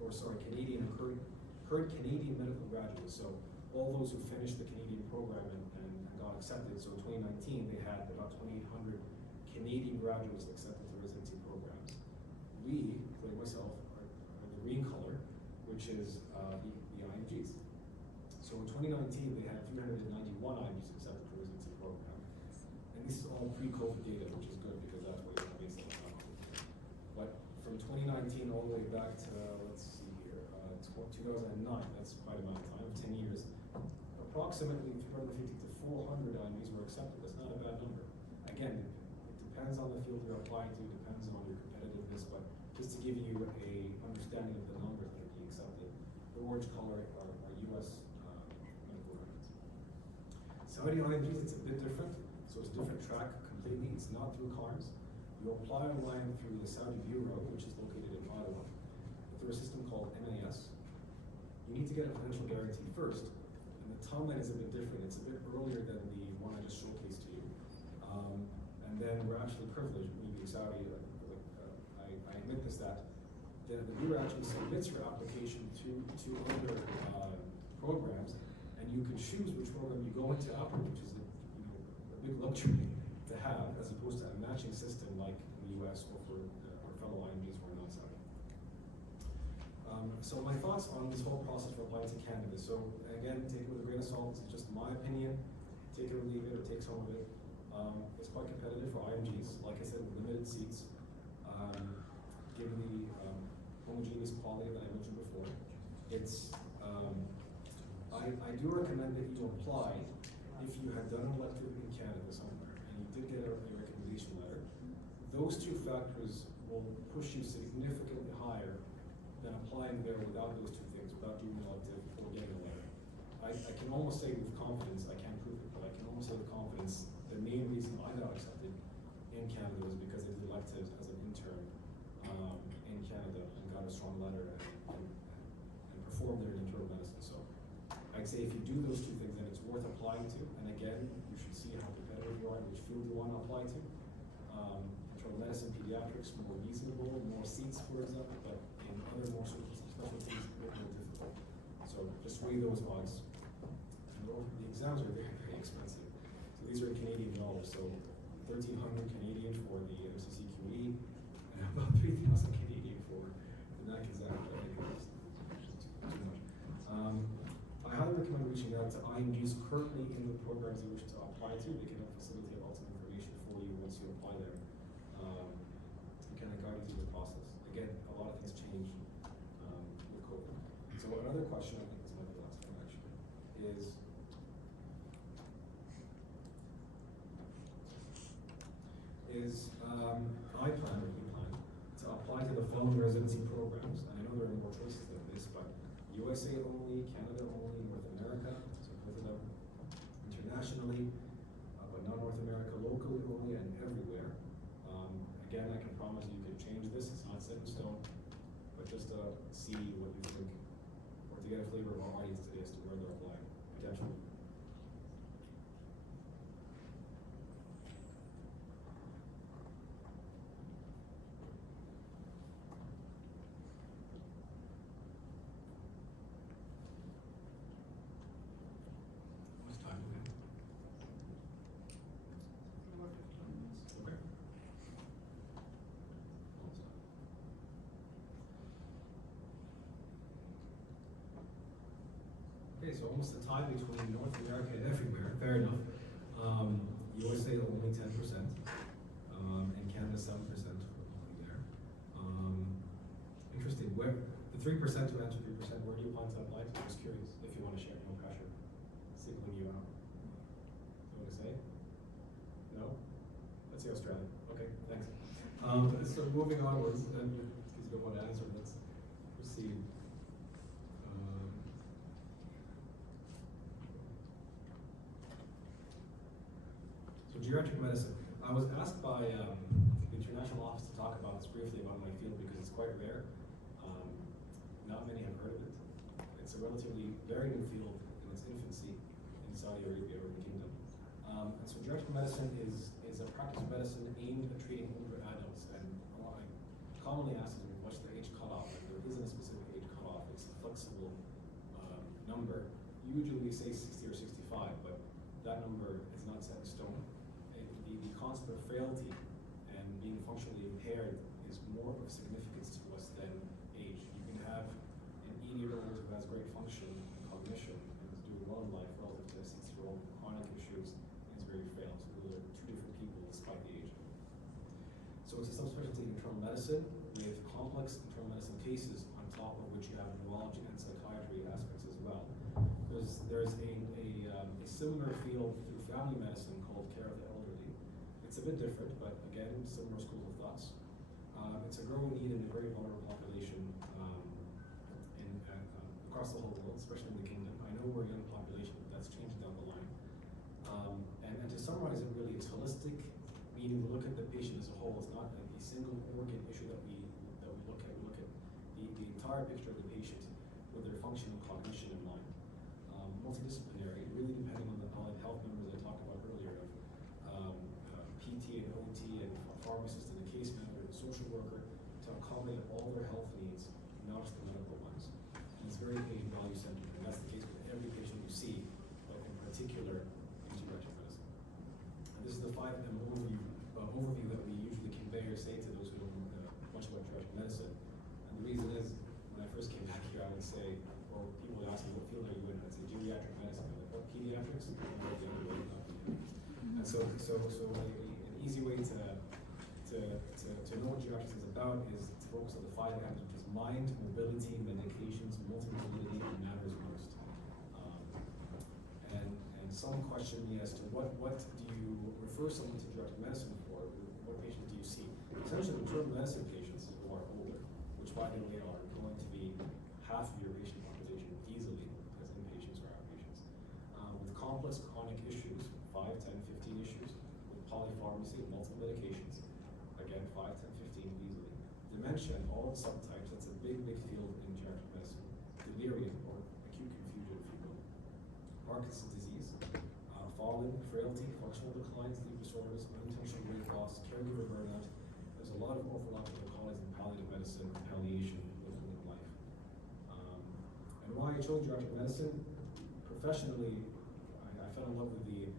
current Canadian medical graduates. So all those who finished the Canadian program and got accepted. So in 2019, they had about 2,800 Canadian graduates accepted to residency programs. We, including myself, are the green color, which is the IMGs. So in 2019, they had 391 IMGs accepted for residency program. And this is all pre-COVID data, which is good because that's where you're based on. But from 2019 all the way back to, let's see here, 2009, that's quite a amount of time, 10 years, approximately 350 to 400 IMGs were accepted. That's not a bad number. Again, it depends on the field you're applying to, depends on your competitiveness, but just to give you a understanding of the numbers that are being accepted, the orange color are US medical records. Saudi IMGs, it's a bit different. So it's a different track completely. It's not through CARMS. You apply online through the Saudi Bureau, which is located in Ottawa, through a system called MAS. You need to get a financial guarantee first, and the timeline is a bit different. It's a bit earlier than the one I just showcased to you. And then we're actually privileged, me being Saudi, I admit this, that the Bureau actually submits your application to other programs, and you can choose which program you go into after, which is a big luxury to have, as opposed to a matching system like in the US or for our fellow IMGs who are not Saudi. So my thoughts on this whole process for applying to Canada. So again, take it with a grain of salt. This is just my opinion. Take it or leave it, or take some of it. It's quite competitive for IMGs, like I said, with limited seats. Given the homogeneous quality that I mentioned before, it's I do recommend that you apply if you had done an elective in Canada somewhere and you did get a recommendation letter. Those two factors will push you significantly higher than applying there without those two things, without doing an elective or getting a letter. I can almost say with confidence, I can't prove it, but I can almost say with confidence, the main reason I got accepted in Canada was because I did electives as an intern in Canada and got a strong letter and performed there in internal medicine. So I'd say if you do those two things, then it's worth applying to. And again, you should see how competitive you are, which field you want to apply to. Internal medicine, pediatrics, more reasonable, more seats, for example, but in other more specialties, a bit more difficult. So just weigh those odds. And the exams are very, very expensive. So these are in Canadian dollars. So 1,300 Canadian for the MCCQE, and about 3,000 Canadian for the NAC exam. I think it's too much. I highly recommend reaching out to IMGs currently in the programs you wish to apply to. They can help facilitate lots of information for you once you apply there. And kind of guide you through the process. Again, a lot of things change with COVID. So another question, I think this might be the last one actually, is I plan to apply to the following residency programs. And I know there are more choices than this, but USA only, Canada only, North America, so both of them, internationally, but not North America, locally only, and everywhere. Again, I can promise you can change this, it's not set in stone, but just to see what you think, or to get a flavor of our audience today as to where they're applying, potentially. Okay, so almost a tie between North America and everywhere, fair enough. USA only 10%, and Canada 7% only there. Interesting, where, the 3% to answer 3%, where do you plan to apply to? I'm just curious, if you want to share, no pressure, singling you out. You want to say? No? Let's say Australia, okay, thanks. So moving onwards, then, because you don't want to answer, let's proceed. So geriatric medicine. I was asked by the international office to talk about this briefly about my field because it's quite rare. Not many have heard of it. It's a relatively very new field in its infancy in Saudi Arabia or the Kingdom. And so geriatric medicine is a practice of medicine aimed at treating older adults. And I commonly ask them, what's the age cutoff? And there isn't a specific age cutoff. It's a flexible number. Usually we say 60 or 65, but that number is not set in stone. The concept of frailty and being functionally impaired is more of significance to us than age. You can have an 80-year-old who has great function and cognition and is doing well in life relative to a 60-year-old with chronic issues and is very frail. So those are two different people despite the age. So it's a subspecialty in internal medicine with complex internal medicine cases on top of which you have neurology and psychiatry aspects as well. There's a similar field through family medicine called care of the elderly. It's a bit different, but again, similar schools of thoughts. It's a growing need in a very vulnerable population across the whole world, especially in the Kingdom. meaning we look at the patient as a whole. It's not like a single organ issue that we look at. We look at the entire picture of the patient with their function and cognition in mind. Multidisciplinary, really depending on the health members I talked about earlier of PT and OT and a pharmacist and a case manager and a social worker to accommodate all their health needs, not just the medical ones. And it's very patient value centered, and that's the case with every patient you see, but in particular in geriatric medicine. And this is the 5M overview that we usually convey or say to those who don't know much about geriatric medicine. And the reason is, when I first came back here, I would say, or people would ask me, what field are you in? I'd say geriatric medicine. I'm like, what, pediatrics? And so an easy way to know what geriatrics is about is to focus on the 5 M's, which is mind, mobility, medications, multimodality, and matters most. And some question me as to what do you refer someone to geriatric medicine for? What patient do you see? Essentially, internal medicine patients who are older, which by the way are going to be half of your patient population easily as inpatients or outpatients, with complex chronic issues, 5, 10, 15 issues, with polypharmacy, multiple medications, again, 5, 10, 15 easily. Dementia and all the subtypes, that's a big field in geriatric medicine. Delirium, or acute confusion, if you will. Parkinson's disease, falling, frailty, functional decline, sleep disorders, unintentional weight loss, caregiver burnout. There's a lot of overlap with the colleagues in palliative medicine, palliation, living in life. And why I chose geriatric medicine, professionally, I fell in love with the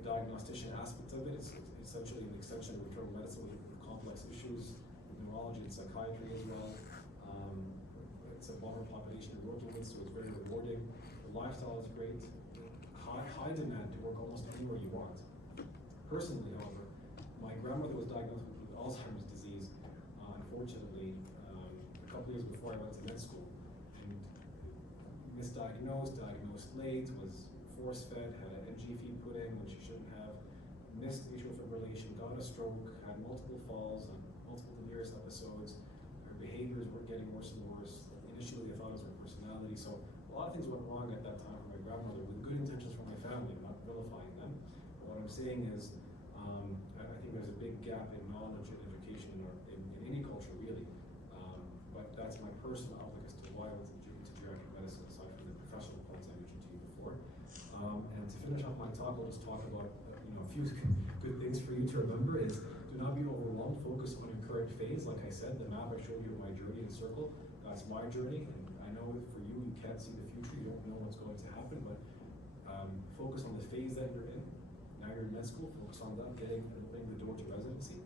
diagnostician aspect of it. It's essentially an extension of internal medicine with complex issues, neurology and psychiatry as well. It's a vulnerable population we're working with, so it's very rewarding. The lifestyle is great. High demand to work almost anywhere you want. Personally, however, my grandmother was diagnosed with Alzheimer's disease, unfortunately, a couple years before I went to med school, and misdiagnosed, diagnosed late, was force-fed, had an NG feed put in when she shouldn't have, missed atrial fibrillation, got a stroke, had multiple falls, and multiple delirious episodes. Her behaviors were getting worse and worse. Initially, I thought it was her personality, so a lot of things went wrong at that time for my grandmother, with good intentions for my family, I'm not vilifying them. But what I'm saying is, I think there's a big gap in knowledge and education in any culture, really. But that's my personal outlook as to why I went to geriatric medicine, aside from the professional points I mentioned to you before. And to finish off my talk, I'll just talk about a few good things for you to remember is, do not be overwhelmed, focus on your current phase. Like I said, the map I showed you of my journey in circle, that's my journey, and I know for you, you can't see the future, you don't know what's going to happen, but focus on the phase that you're in. Now you're in med school, focus on that, opening the door to residency,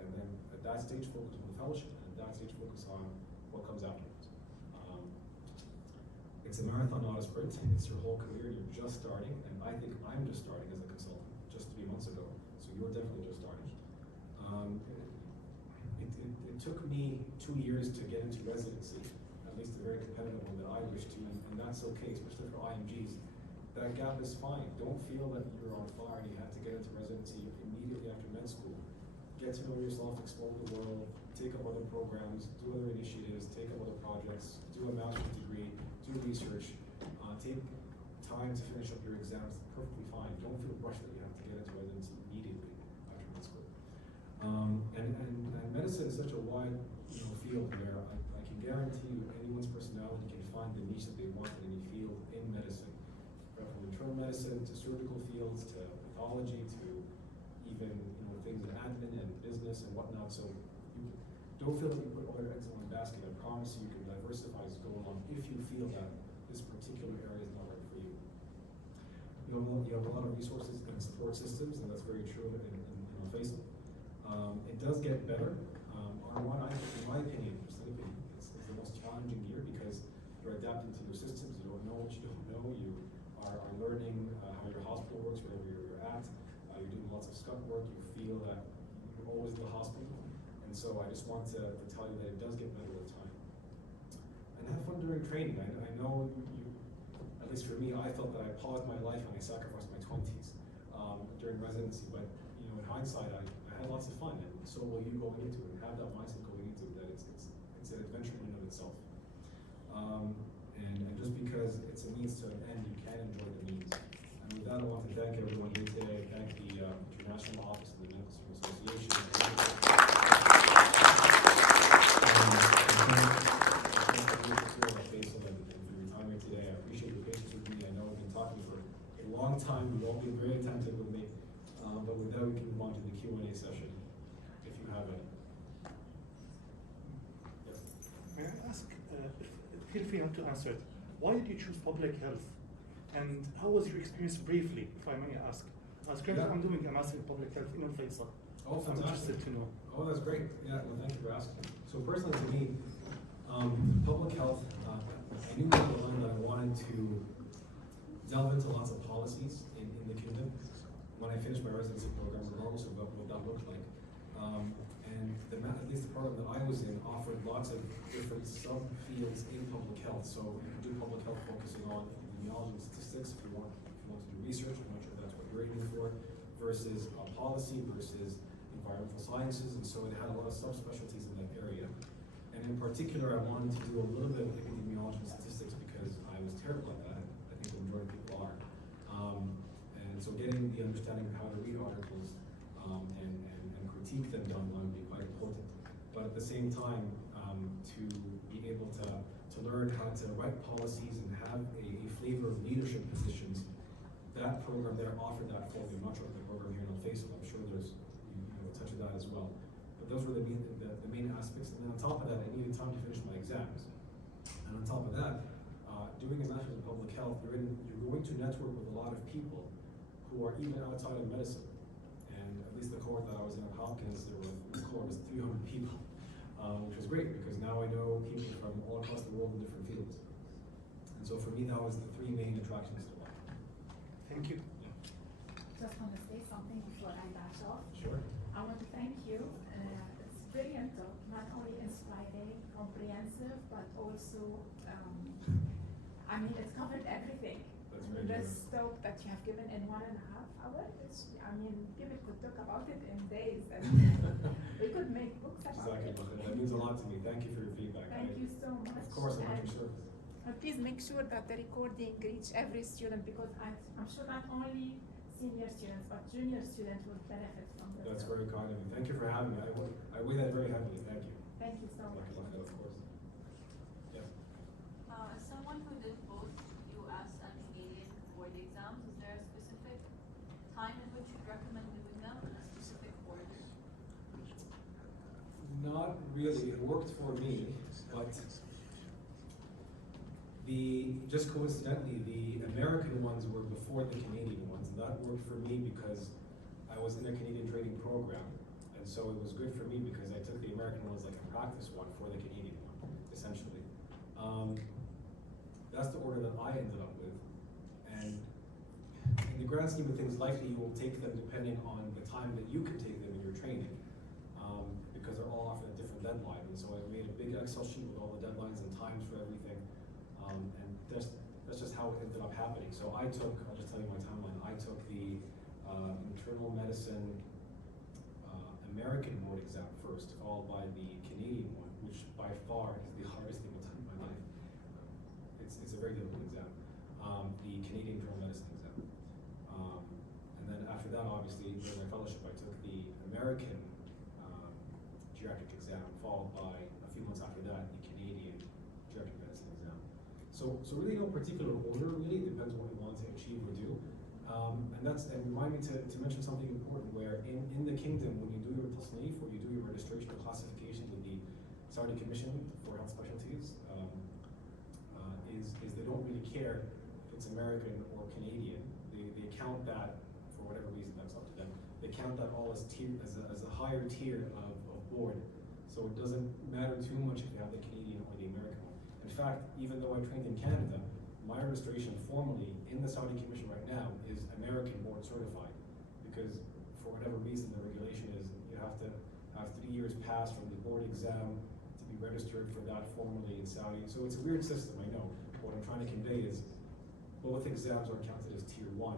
and then at that stage, focus on the fellowship, and at that stage, focus on what comes afterwards. It's a marathon, not a sprint. It's your whole career, you're just starting, and I think I'm just starting as a consultant, just 3 months ago, so you're definitely just starting. It took me 2 years to get into residency, at least a very competitive one that I wish to, and that's okay, especially for IMGs. That gap is fine. Don't feel that you're on fire and you have to get into residency immediately after med school. Get to know yourself, explore the world, take up other programs, do other initiatives, take up other projects, do a master's degree, do research, take time to finish up your exams, perfectly fine. Don't feel rushed that you have to get into residency immediately after med school. And medicine is such a wide field where I can guarantee you anyone's personality can find the niche that they want in any field in medicine. From internal medicine to surgical fields to pathology to even things in admin and business and whatnot. So you don't feel that you put all your eggs in one basket. I promise you can diversify as you go along if you feel that this particular area is not right for you. You have a lot of resources and support systems, and that's very true in Alfaisal. It does get better. In my opinion, it's the most challenging year because you're adapting to your systems. You don't know what you don't know. You are learning how your hospital works wherever you're at. You're doing lots of scut work. You feel that you're always in the hospital. And so I just want to tell you that it does get better with time. And have fun during training. I know you, at least for me, I felt that I paused my life and I sacrificed my 20s during residency. But in hindsight, I had lots of fun, and so will you going into it. Have that mindset going into it that it's an adventure in and of itself. And just because it's a means to an end, you can enjoy the means. And with that, I want to thank everyone here today. Thank the International Office of the Medical Student Association. Alfaisal and for your time here today. I appreciate your patience with me. I know I've been talking for a long time. You've all been very attentive with me. But with that, we can move on to the Q&A session, if you have any. Yes. May I ask, feel free not to answer it. Why did you choose public health? And how was your experience briefly, if I may ask? As currently I'm doing a master in public health in Alfaisal. Oh, I'm fantastic. interested to know. Oh, that's great. Yeah, well, thank you for asking. So personally to me, public health, I knew number one that I wanted to delve into lots of policies in the kingdom. When I finished my residency program, regardless of what that looked like. And at least the program that I was in offered lots of different subfields in public health. So you can do public health focusing on epidemiology and statistics if you want to do research. I'm not sure that's what you're aiming for, versus policy, versus environmental sciences, and so it had a lot of subspecialties in that area. And in particular, I wanted to do a little bit of epidemiology and statistics because I was terrible at that. I think the majority of people are. And so getting the understanding of how to read articles and critique them down the line would be quite important. But at the same time, to be able to learn how to write policies and have a flavor of leadership positions, that program there offered that for me. I'm not sure if the program here in Alfaisal, I'm sure there's a touch of that as well. But those were the main aspects. And then on top of that, I needed time to finish my exams. And on top of that, doing a master's in public health, you're going to network with a lot of people who are even outside of medicine. And at least the cohort that I was in at Hopkins, this cohort was 300 people, which was great because now I know people from all across the world in different fields. And so for me, that was the three main attractions to life. Thank you. Just want to say something before I dash off. Sure. I want to thank you. It's brilliant talk, not only inspiring, comprehensive, but also, I mean, it's covered everything. That's very This talk that you have given in 1.5 hours, I mean, people could talk about it in days, and we could make books about it. That means a lot to me. Thank you for your feedback. Thank you so much. Of course, I'm at And, your service. please make sure that the recording reach every student, because I'm sure not only senior students, but junior students will benefit from this. That's very kind of you. Thank you for having me. I weigh that very heavily. Thank you. Thank you so much. Of course. Yes. As someone who did both US and Canadian board exams, is there a specific time in which you'd recommend doing them in a specific order? Not really. It worked for me, but just coincidentally, the American ones were before the Canadian ones, and that worked for me because I was in a Canadian training program, and so it was good for me because I took the American ones like a practice one for the Canadian one, essentially. That's the order that I ended up with, and in the grand scheme of things, likely you will take them depending on the time that you can take them in your training, because they're all often a different deadline, and so I made a big Excel sheet with all the deadlines and times for everything. And that's just how it ended up happening. So I'll just tell you my timeline. I took the internal medicine American board exam first, followed by the Canadian one, which by far is the hardest thing I've done in my life. It's a very difficult exam. The Canadian internal medicine exam. And then after that, obviously, during my fellowship, I took the American Geriatric exam, followed by, a few months after that, the Canadian Geriatric medicine exam. So really no particular order, really. It depends on what you want to achieve or do. And remind me to mention something important where in the kingdom, when you do your tasnif or you do your registration or classification with the Saudi Commission for Health Specialties, is they don't really care if it's American or Canadian. They count that, for whatever reason, that's up to them. They count that all as a higher tier of board. So it doesn't matter too much if you have the Canadian or the American one. In fact, even though I trained in Canada, my registration formally in the Saudi Commission right now is American board certified, because for whatever reason the regulation is you have to have 3 years passed from the board exam to be registered for that formally in Saudi. So it's a weird system, I know. What I'm trying to convey is both exams are counted as tier 1,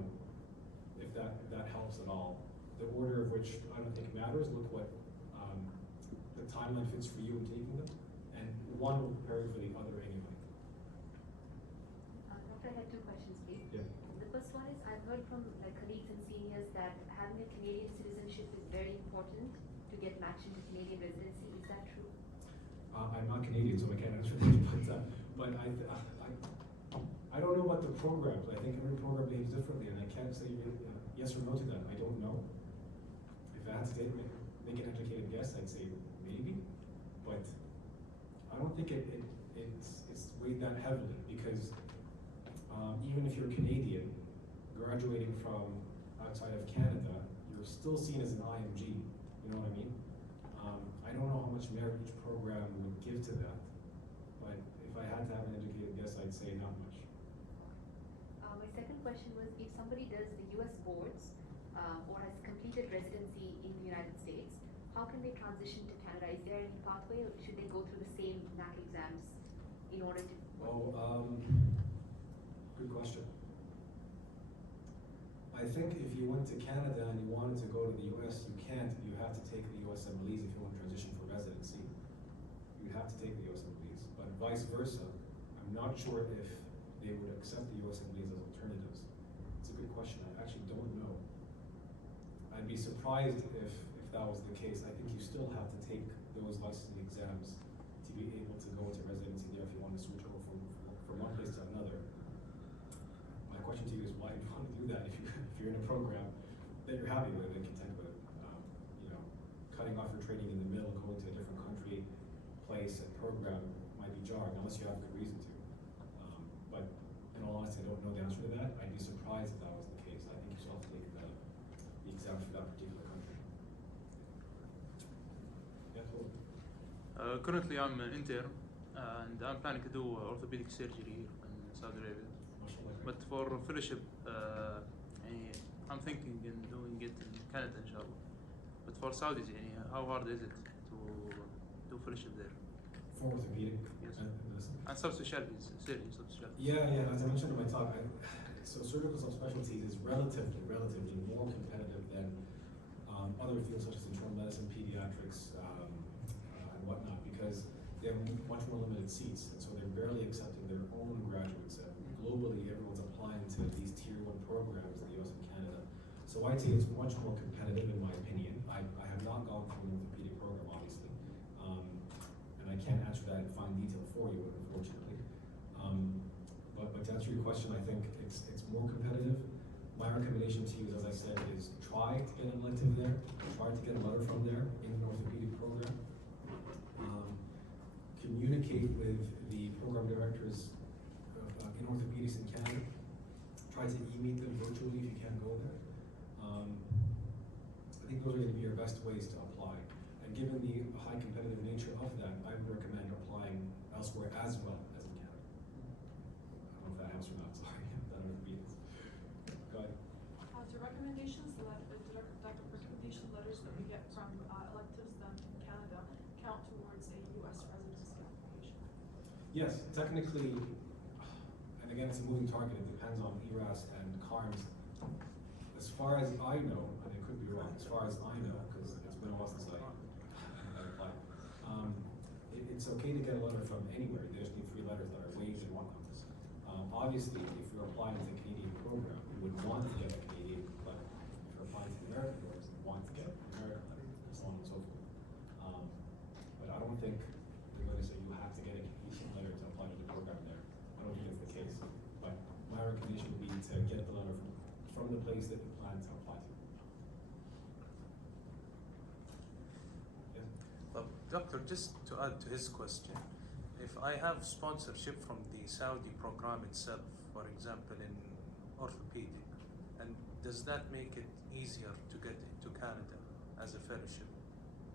if that helps at all. The order of which I don't think matters. Look what the timeline fits for you in taking them, and one will prepare you for the other anyway. Doctor, I had 2 questions, please. Yeah. The first one is I've heard from colleagues and seniors that having a Canadian citizenship is very important to get matched into Canadian residency. Is that true? I'm not Canadian, so I can't answer that. But I don't know about the programs. I think every program behaves differently, and I can't say yes or no to that. I don't know. If I had to make an educated guess, I'd say maybe, but I don't think it's weighed that heavily, because even if you're Canadian, graduating from outside of Canada, you're still seen as an IMG. You know what I mean? I don't know how much merit each program would give to that, but if I had to have an educated guess, I'd say not much. My second question was, if somebody does the US boards or has completed residency in the United States, how can they transition to Canada? Is there any pathway, or should they go through the same NAC exams in order to? Good question. I think if you went to Canada and you wanted to go to the US, you can't. You have to take the USMLEs if you want to transition for residency. You have to take the USMLEs, but vice versa. I'm not sure if they would accept the USMLEs as alternatives. It's a good question. I actually don't know. I'd be surprised if that was the case. I think you still have to take those licensing exams to be able to go into residency there if you want to switch over from one place to another. My question to you is, why do you want to do that if you're in a program that you're happy with and content with? You know, cutting off your training in the middle, going to a different country, place, and program might be jarring unless you have a good reason to. But in all honesty, I don't know the answer to that. I'd be surprised if that was the case. I think you still have to take the exam for that particular country. Yeah, totally. Currently, I'm an intern, and I'm planning to do orthopedic surgery here in Saudi Arabia. But for fellowship, I'm thinking in doing it in Canada, inshallah. But for Saudis, how hard is it to do fellowship there? For orthopedic? Yes. And subspecialties, surgery subspecialties. Yeah. As I mentioned in my talk, so surgical subspecialties is relatively more competitive than other fields such as internal medicine, pediatrics, and whatnot, because they have much more limited seats, and so they're barely accepting their own graduates. Globally, everyone's applying to these tier 1 programs in the US and Canada. So I'd say it's much more competitive in my opinion. I have not gone through an orthopedic program, obviously, and I can't answer that in fine detail for you, unfortunately. But to answer your question, I think it's more competitive. My recommendation to you, as I said, is try to get an elective there, try to get a letter from there in an orthopedic program. Communicate with the program directors in orthopedics in Canada. Try to e-meet them virtually if you can't go there. I think those are going to be your best ways to apply. And given the high competitive nature of that, I would recommend applying elsewhere as well as in Canada. I don't know if that helps or not, sorry. That orthopedics. Go ahead. Do recommendations, recommendation letters that we get from electives done in Canada count towards a U.S. residency application? Yes, technically. And again, it's a moving target. It depends on ERAS and CARMS. As far as I know, and it could be wrong, as far as I know, because it's been a while since I applied, it's okay to get a letter from anywhere. They just need 3 letters that are waived and whatnot. Obviously, if you're applying to a Canadian program, you would want to get a Canadian letter. If you're applying to the American programs, you want to get an American letter, and so on and so forth. But I don't think they're going to say you have to get a Canadian letter to apply to the program there. I don't think that's the case. But my recommendation would be to get the letter from the place that you plan to apply to. Yeah. Doctor, just to add to his question, if I have sponsorship from the Saudi program itself, for example, in orthopedic, and does that make it easier to get into Canada as a fellowship?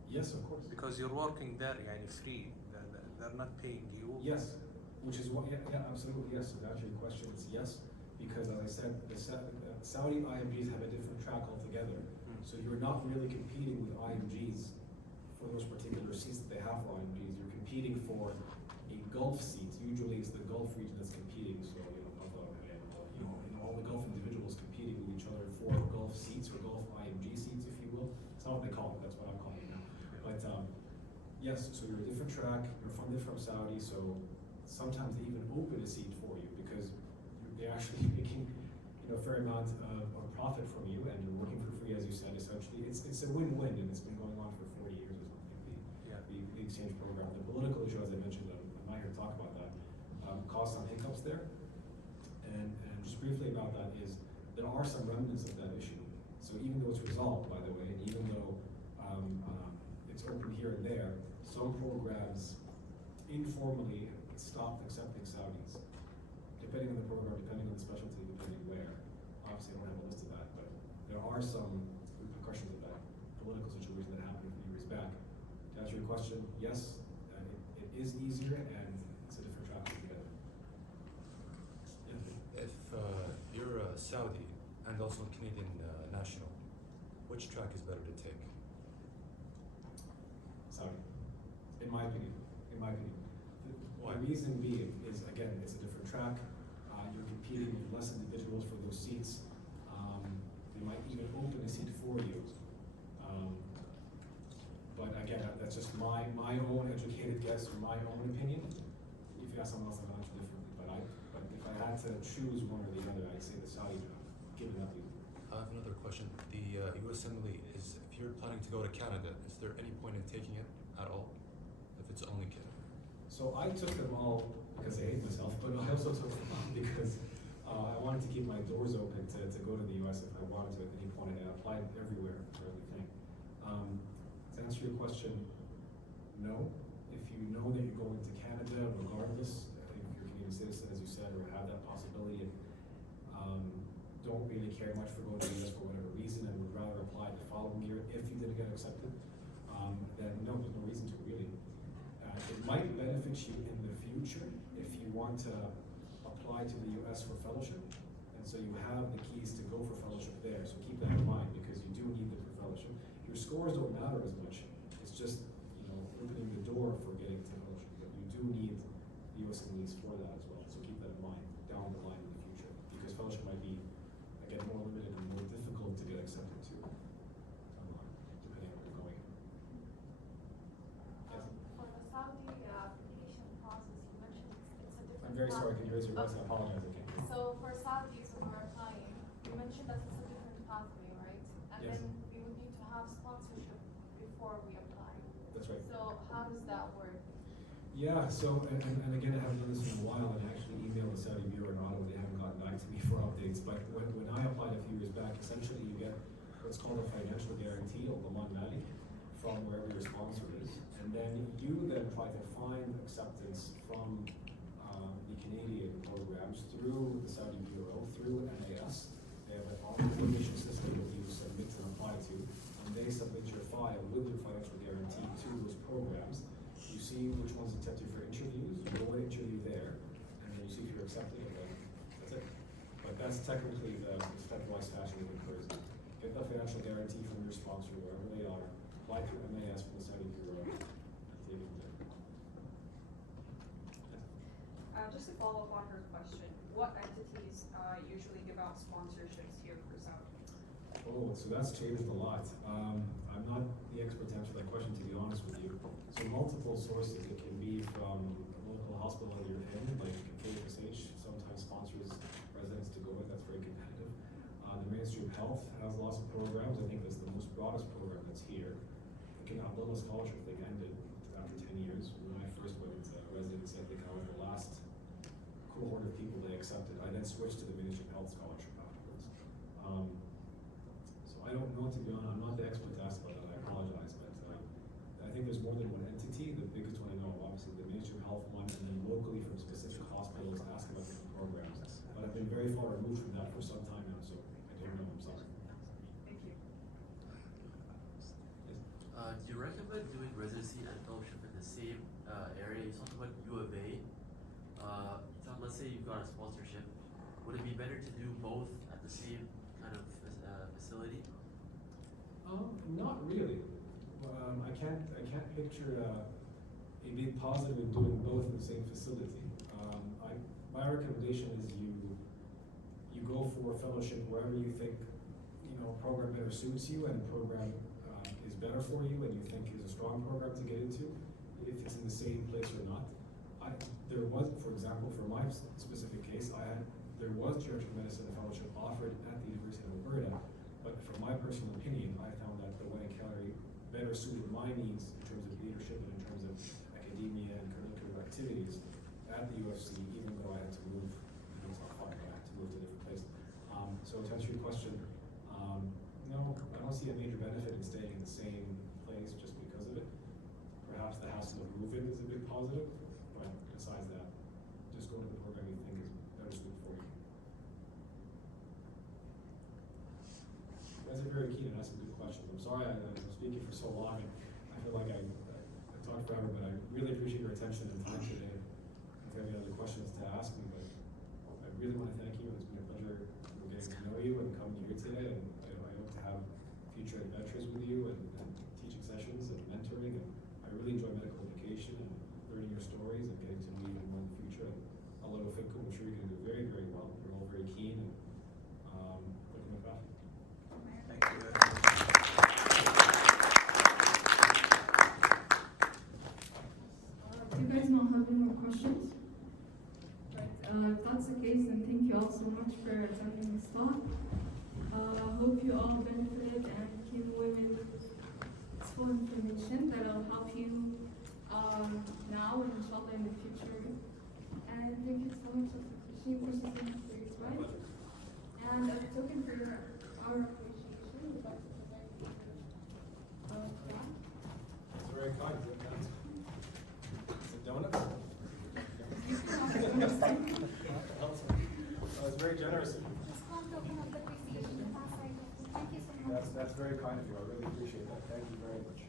Yes, of course. Because you're working there, free. They're not paying you. Yes, which is what. Yeah, absolutely. Yes. To answer your question, it's yes, because as I said, the Saudi IMGs have a different track altogether. So you're not really competing with IMGs for those particular seats that they have for IMGs. You're competing for a Gulf seat. Usually, it's the Gulf region that's competing. So all the Gulf individuals competing with each other for Gulf seats or Gulf IMG seats, if you will. It's not what they call it. That's what I'm calling it now. But yes, so you're a different track. You're funded from Saudi, so sometimes they even open a seat for you because they're actually making a fair amount of profit from you, and you're working for free, as you said. Essentially, it's a win-win, and it's been going on for 40 years or something. The exchange program, the political issue, as I mentioned, I'm not here to talk about that. Caused some hiccups there, and just briefly about that is there are some remnants of that issue. So even though it's resolved, by the way, and even though it's open here and there, some programs informally stopped accepting Saudis, depending on the program, depending on the specialty, depending where. Obviously, I don't have a list of that, but there are some repercussions of that political situation that happened a few years back. To answer your question, yes, it is easier and it's a different track altogether. Yeah. If you're a Saudi and also Canadian national, which track is better to take? Saudi, in my opinion. Why? The reason being is, again, it's a different track. You're competing with less individuals for those seats. They might even open a seat for you. But again, that's just my own educated guess or my own opinion. If you ask someone else, I'll answer differently. But if I had to choose one or the other, I'd say the Saudi track, given that reason. I have another question. The U.S. Assembly is, if you're planning to go to Canada, is there any point in taking it at all? If it's only Canada? So I took them all because I hate myself, but I also took them all because I wanted to keep my doors open to go to the U.S. if I wanted to at any point. I applied everywhere for everything. To answer your question, no. If you know that you're going to Canada, regardless, if you're a Canadian citizen, as you said, or have that possibility, and don't really care much for going to the U.S. for whatever reason, and would rather apply the following year if you didn't get accepted, then no, there's no reason to really. It might benefit you in the future if you want to apply to the U.S. for fellowship, and so you have the keys to go for fellowship there. So keep that in mind because you do need them for fellowship. Your scores don't matter as much. It's just opening the door for getting to fellowship. But you do need the U.S. needs for that as well. So keep that in mind down the line in the future because fellowship might be again more limited and more difficult to get accepted to, depending on where you're going. Yes. For the Saudi application process, you mentioned it's a different. I'm very sorry. Can you raise your voice? I apologize. I can't hear you. So for Saudis who are applying, you mentioned that it's a different pathway, right? And Yes. then we would need to have sponsorship before we apply. That's right. So how does that work? Yeah, so, and again, I haven't done this in a while, and I actually emailed the Saudi Bureau in Ottawa, they haven't gotten back to me for updates, but when I applied a few years back, essentially you get what's called a financial guarantee, or the money, from wherever your sponsor is, and then you then try to find acceptance from the Canadian programs through the Saudi Bureau, through MAS. They have an application system that you submit and apply to, and they submit your file with your financial guarantee to those programs. You see which ones accept you for interviews, you go and interview there, and then you see if you're accepted, and then that's it. But that's technically the stepwise fashion that occurs. Get the financial guarantee from your sponsor, wherever they are, apply through MAS from the Saudi Bureau, and take it from there. Just to follow up on her question, what entities usually give out sponsorships here for Saudi? Oh, so that's changed a lot. I'm not the expert to answer that question, to be honest with you. So multiple sources. It can be from a local hospital that you're in, like KFSH, sometimes sponsors residents to go with. That's very competitive. The Ministry of Health has lots of programs. I think that's the most broadest program that's here. The Abdullah Scholarship thing ended after 10 years. When I first went into residency, I think I was the last cohort of people they accepted. I then switched to the Ministry of Health Scholarship afterwards. So I don't know, to be honest. I'm not the expert to ask about that. I apologize, but I think there's more than one entity. The biggest one I know, obviously, the Ministry of Health one, and then locally from specific hospitals ask about different programs. But I've been very far removed from that for some time now, so I don't know. I'm sorry. Thank you. Yes. Do you recommend doing residency and fellowship in the same area? You talked about U of A. Let's say you've got a sponsorship. Would it be better to do both at the same kind of facility? Not really. I can't picture a big positive in doing both in the same facility. My recommendation is you go for a fellowship wherever you think a program better suits you and a program is better for you and you think is a strong program to get into, if it's in the same place or not. There was, for example, for my specific case, I had there was geriatric medicine fellowship offered at the University of Alberta, but from my personal opinion, I found that the one in Calgary better suited my needs in terms of leadership and in terms of academia and curricular activities at the UFC, even though I had to move, it's not far, but I had to move to a different place. So to answer your question, no, I don't see a major benefit in staying in the same place just because of it. Perhaps the hassle of moving is a big positive, but besides that, just go to the program you think is better suited for you. You guys are very keen and ask some good questions. I'm sorry I'm speaking for so long. I feel like I talked forever, but I really appreciate your attention and time today. If you have any other questions to ask me, but I really want to thank you. It's been a pleasure getting to know you and coming here today. And I hope to have future adventures with you and teaching sessions and mentoring. And I really enjoy medical education and learning your stories and getting to know you more in the future. And Allah Wafikum, I'm sure you're going to do very, very well. You're all very keen and looking at that. Thank you. Do you guys not have any more questions? Right, if that's the case, then thank you all so much for attending this talk. Hope you all benefited and came away with useful information that will help you now and inshallah in the future. And thank you so much, Dr. Khusheim, for sitting for your time. And as a token for our appreciation, we'd like to present you plaque. It's very kind. Is it donuts? Oh, it's very generous of you. That's very kind of you. I really appreciate that. Thank you very much.